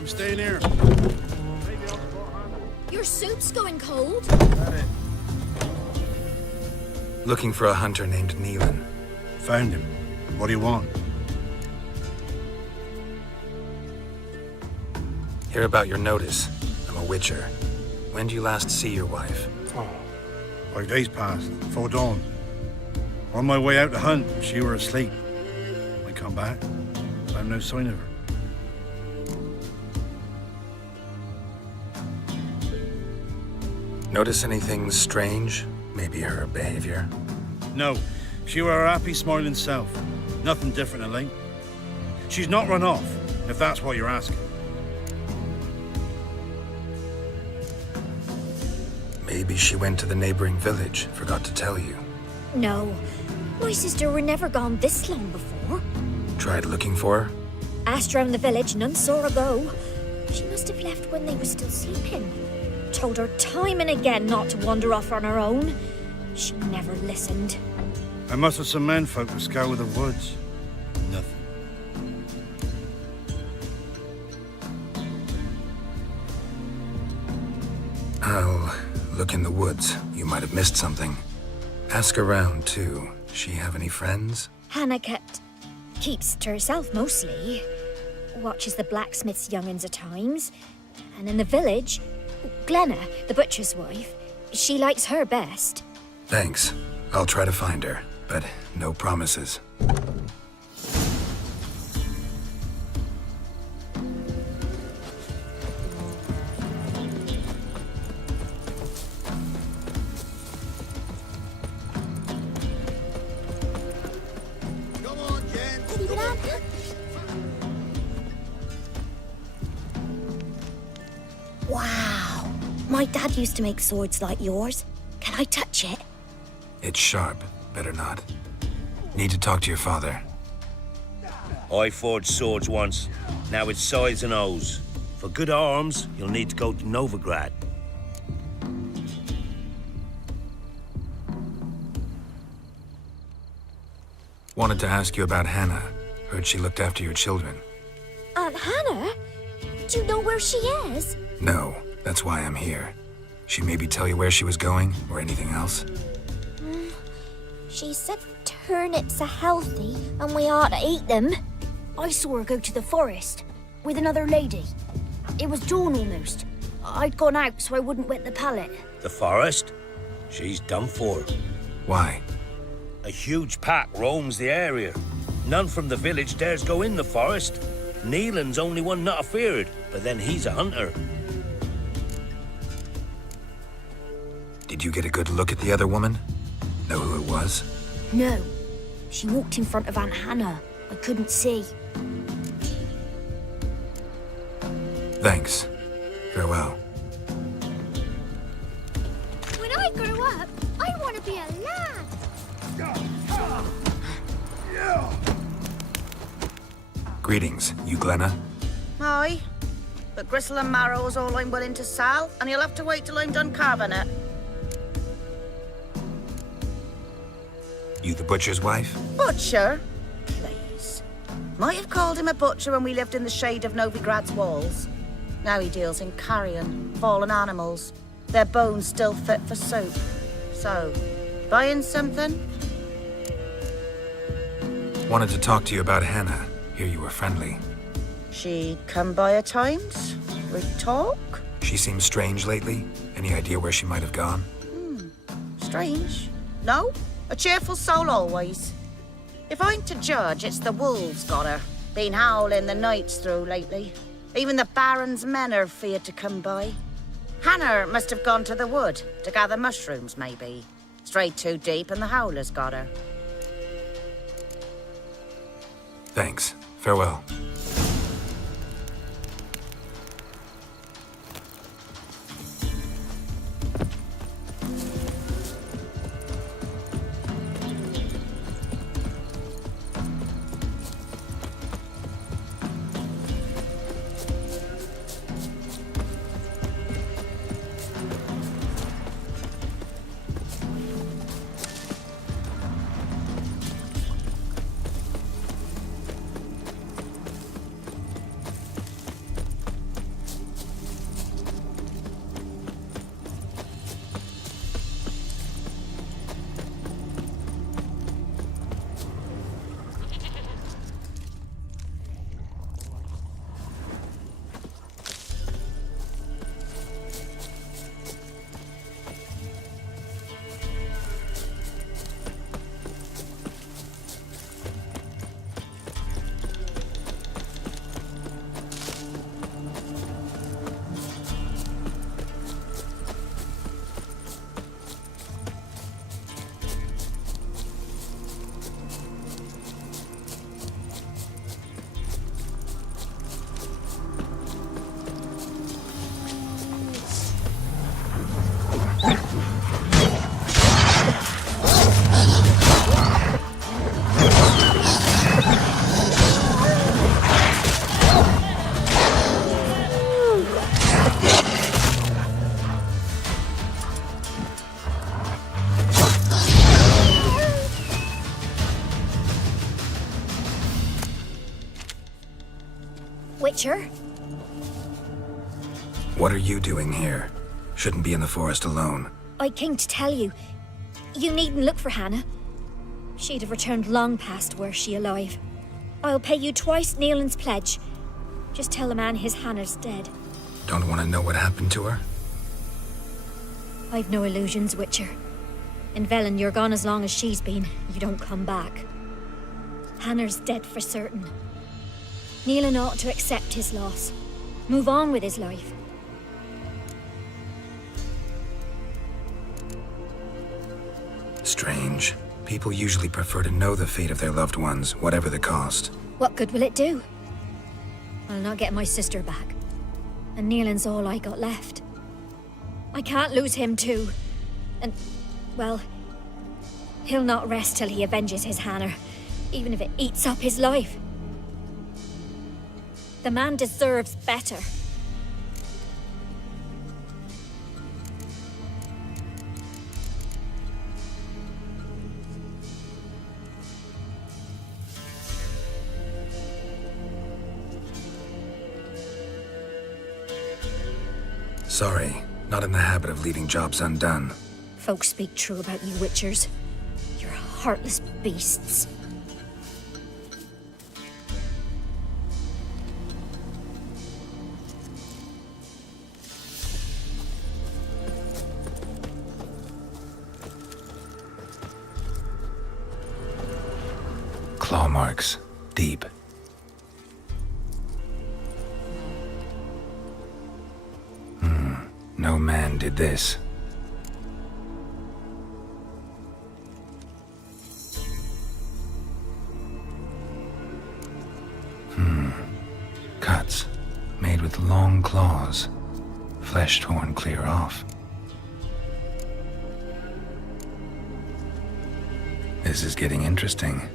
I'm staying here. Your soup's going cold. Looking for a hunter named Neelan. Found him. What do you want? Hear about your notice. I'm a witcher. When do you last see your wife? 5 days passed, before dawn. On my way out to hunt, she were asleep. I come back, found no sign of her. Notice anything strange? Maybe her behavior? No, she were her happy, smiling self. Nothing different, Elaine. She's not run off, if that's what you're asking. Maybe she went to the neighboring village, forgot to tell you. No, my sister were never gone this long before. Tried looking for her? Asked round the village, none saw her go. She must have left when they were still sleeping. Told her time and again not to wander off on her own. She never listened. I must have some men folk to scour the woods. Nothing. I'll look in the woods. You might have missed something. Ask around, too. She have any friends? Hannah keeps to herself mostly. Watches the blacksmith's young'uns at times. And in the village, Glenna, the butcher's wife, she likes her best. Thanks. I'll try to find her, but no promises. Wow. My dad used to make swords like yours. Can I touch it? It's sharp. Better not. Need to talk to your father. I forged swords once. Now it's size and O's. For good arms, you'll need to go to Novigrad. Wanted to ask you about Hannah. Heard she looked after your children. Aunt Hannah? Do you know where she is? No, that's why I'm here. She maybe tell you where she was going, or anything else? She said turnips are healthy and we ought to eat them. I saw her go to the forest with another lady. It was dawn almost. I'd gone out so I wouldn't wet the pallet. The forest? She's done for. Why? A huge pack roams the area. None from the village dares go in the forest. Neelan's only one not afeared, but then he's a hunter. Did you get a good look at the other woman? Know who it was? No. She walked in front of Aunt Hannah. I couldn't see. Thanks. Farewell. When I grow up, I want to be a lad. Greetings, you Glenna? Aye. But gristle and marrow's all I'm willing to sell, and you'll have to wait till I'm done carving it. You the butcher's wife? Butcher? Please. Might have called him a butcher when we lived in the shade of Novigrad's walls. Now he deals in carrion, fallen animals. Their bones still fit for soup. So, buying something? Wanted to talk to you about Hannah. Hear you were friendly. She come by at times? We talk? She seems strange lately. Any idea where she might have gone? Strange. No? A cheerful soul always. If I'm to judge, it's the wolves got her. Been howling the nights through lately. Even the Baron's men are feared to come by. Hannah must have gone to the wood to gather mushrooms, maybe. Strayed too deep and the howlers got her. Thanks. Farewell. Witcher. What are you doing here? Shouldn't be in the forest alone. I came to tell you. You needn't look for Hannah. She'd have returned long past were she alive. I'll pay you twice Nealon's pledge. Just tell the man his Hannah's dead. Don't want to know what happened to her? I've no illusions, Witcher. In Velen, you're gone as long as she's been. You don't come back. Hannah's dead for certain. Nealon ought to accept his loss. Move on with his life. Strange. People usually prefer to know the fate of their loved ones, whatever the cost. What good will it do? I'll not get my sister back. And Nealon's all I got left. I can't lose him too. And, well, he'll not rest till he avenges his Hannah, even if it eats up his life. The man deserves better. Sorry, not in the habit of leaving jobs undone. Folks speak true about you, Witchers. You're heartless beasts. Claw marks. Deep. No man did this. Cuts. Made with long claws. Flesh torn clear off. This is getting interesting.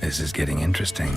This is getting interesting.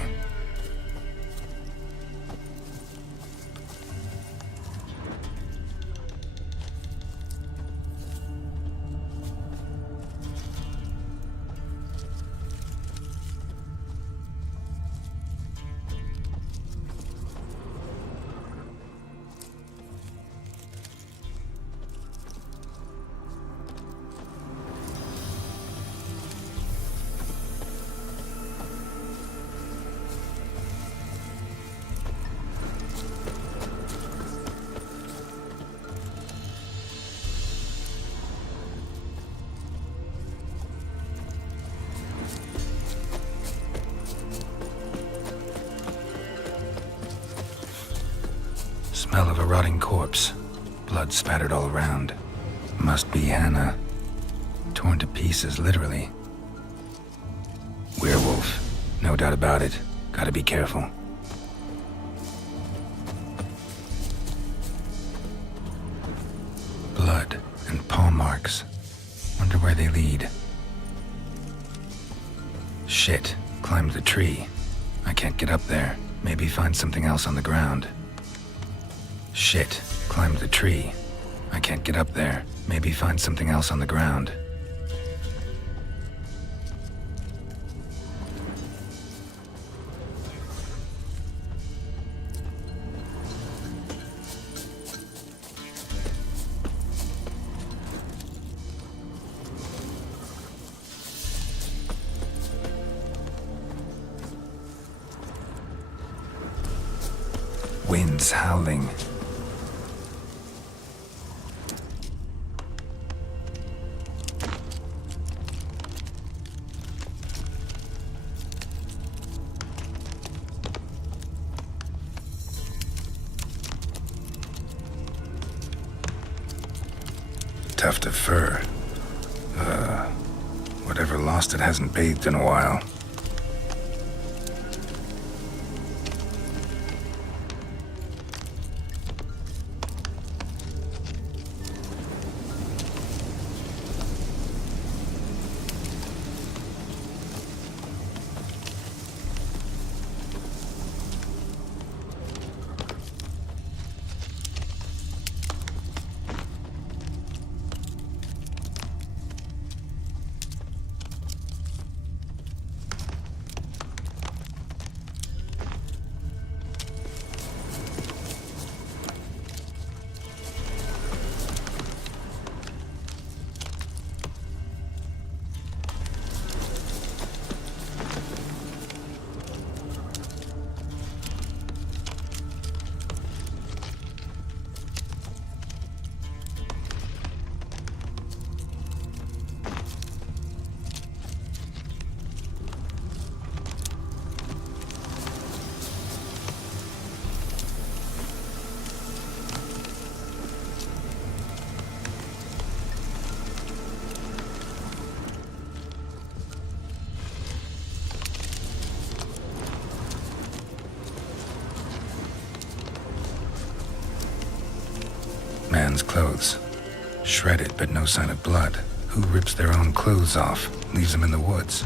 Smell of a rotting corpse. Blood spattered all around. Must be Hannah. Torn to pieces, literally. Werewolf. No doubt about it. Gotta be careful. Blood and paw marks. Wonder where they lead. Shit. Climbed the tree. I can't get up there. Maybe find something else on the ground. Shit. Climbed the tree. I can't get up there. Maybe find something else on the ground. Winds howling. Tuft of fur. Whatever lost it hasn't bathed in a while. Man's clothes. Shredded, but no sign of blood. Who rips their own clothes off, leaves them in the woods?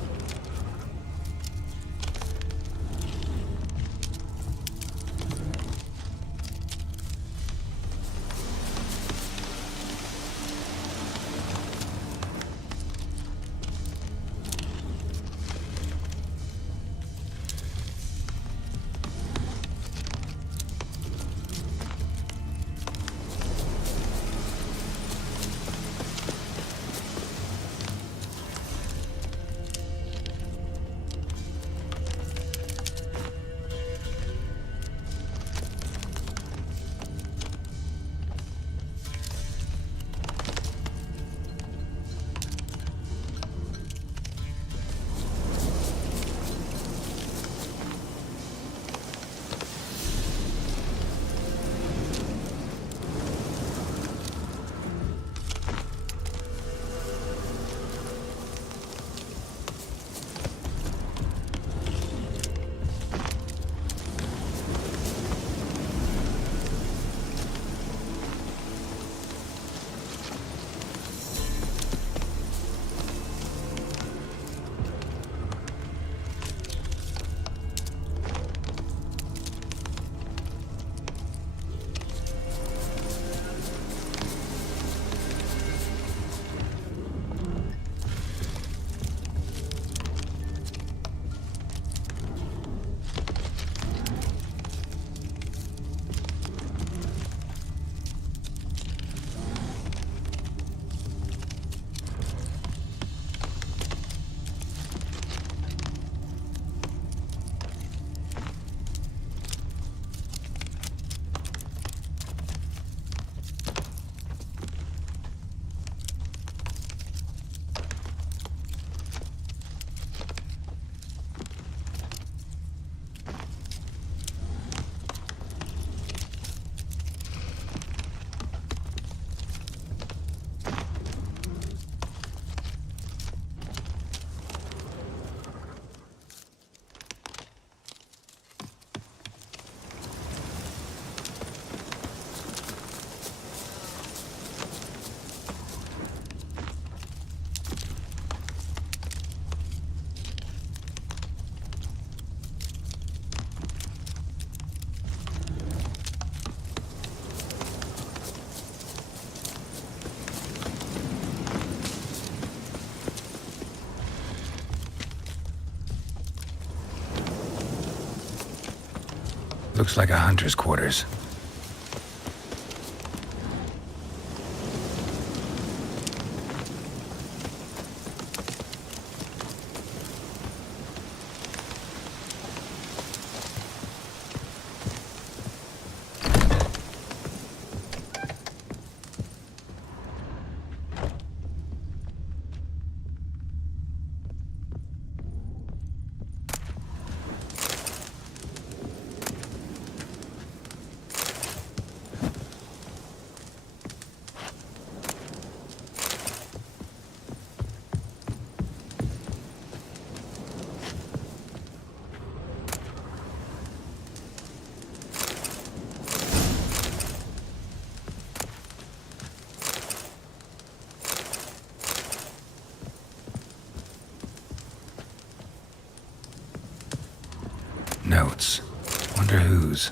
Looks like a hunter's quarters. Notes. Wonder whose.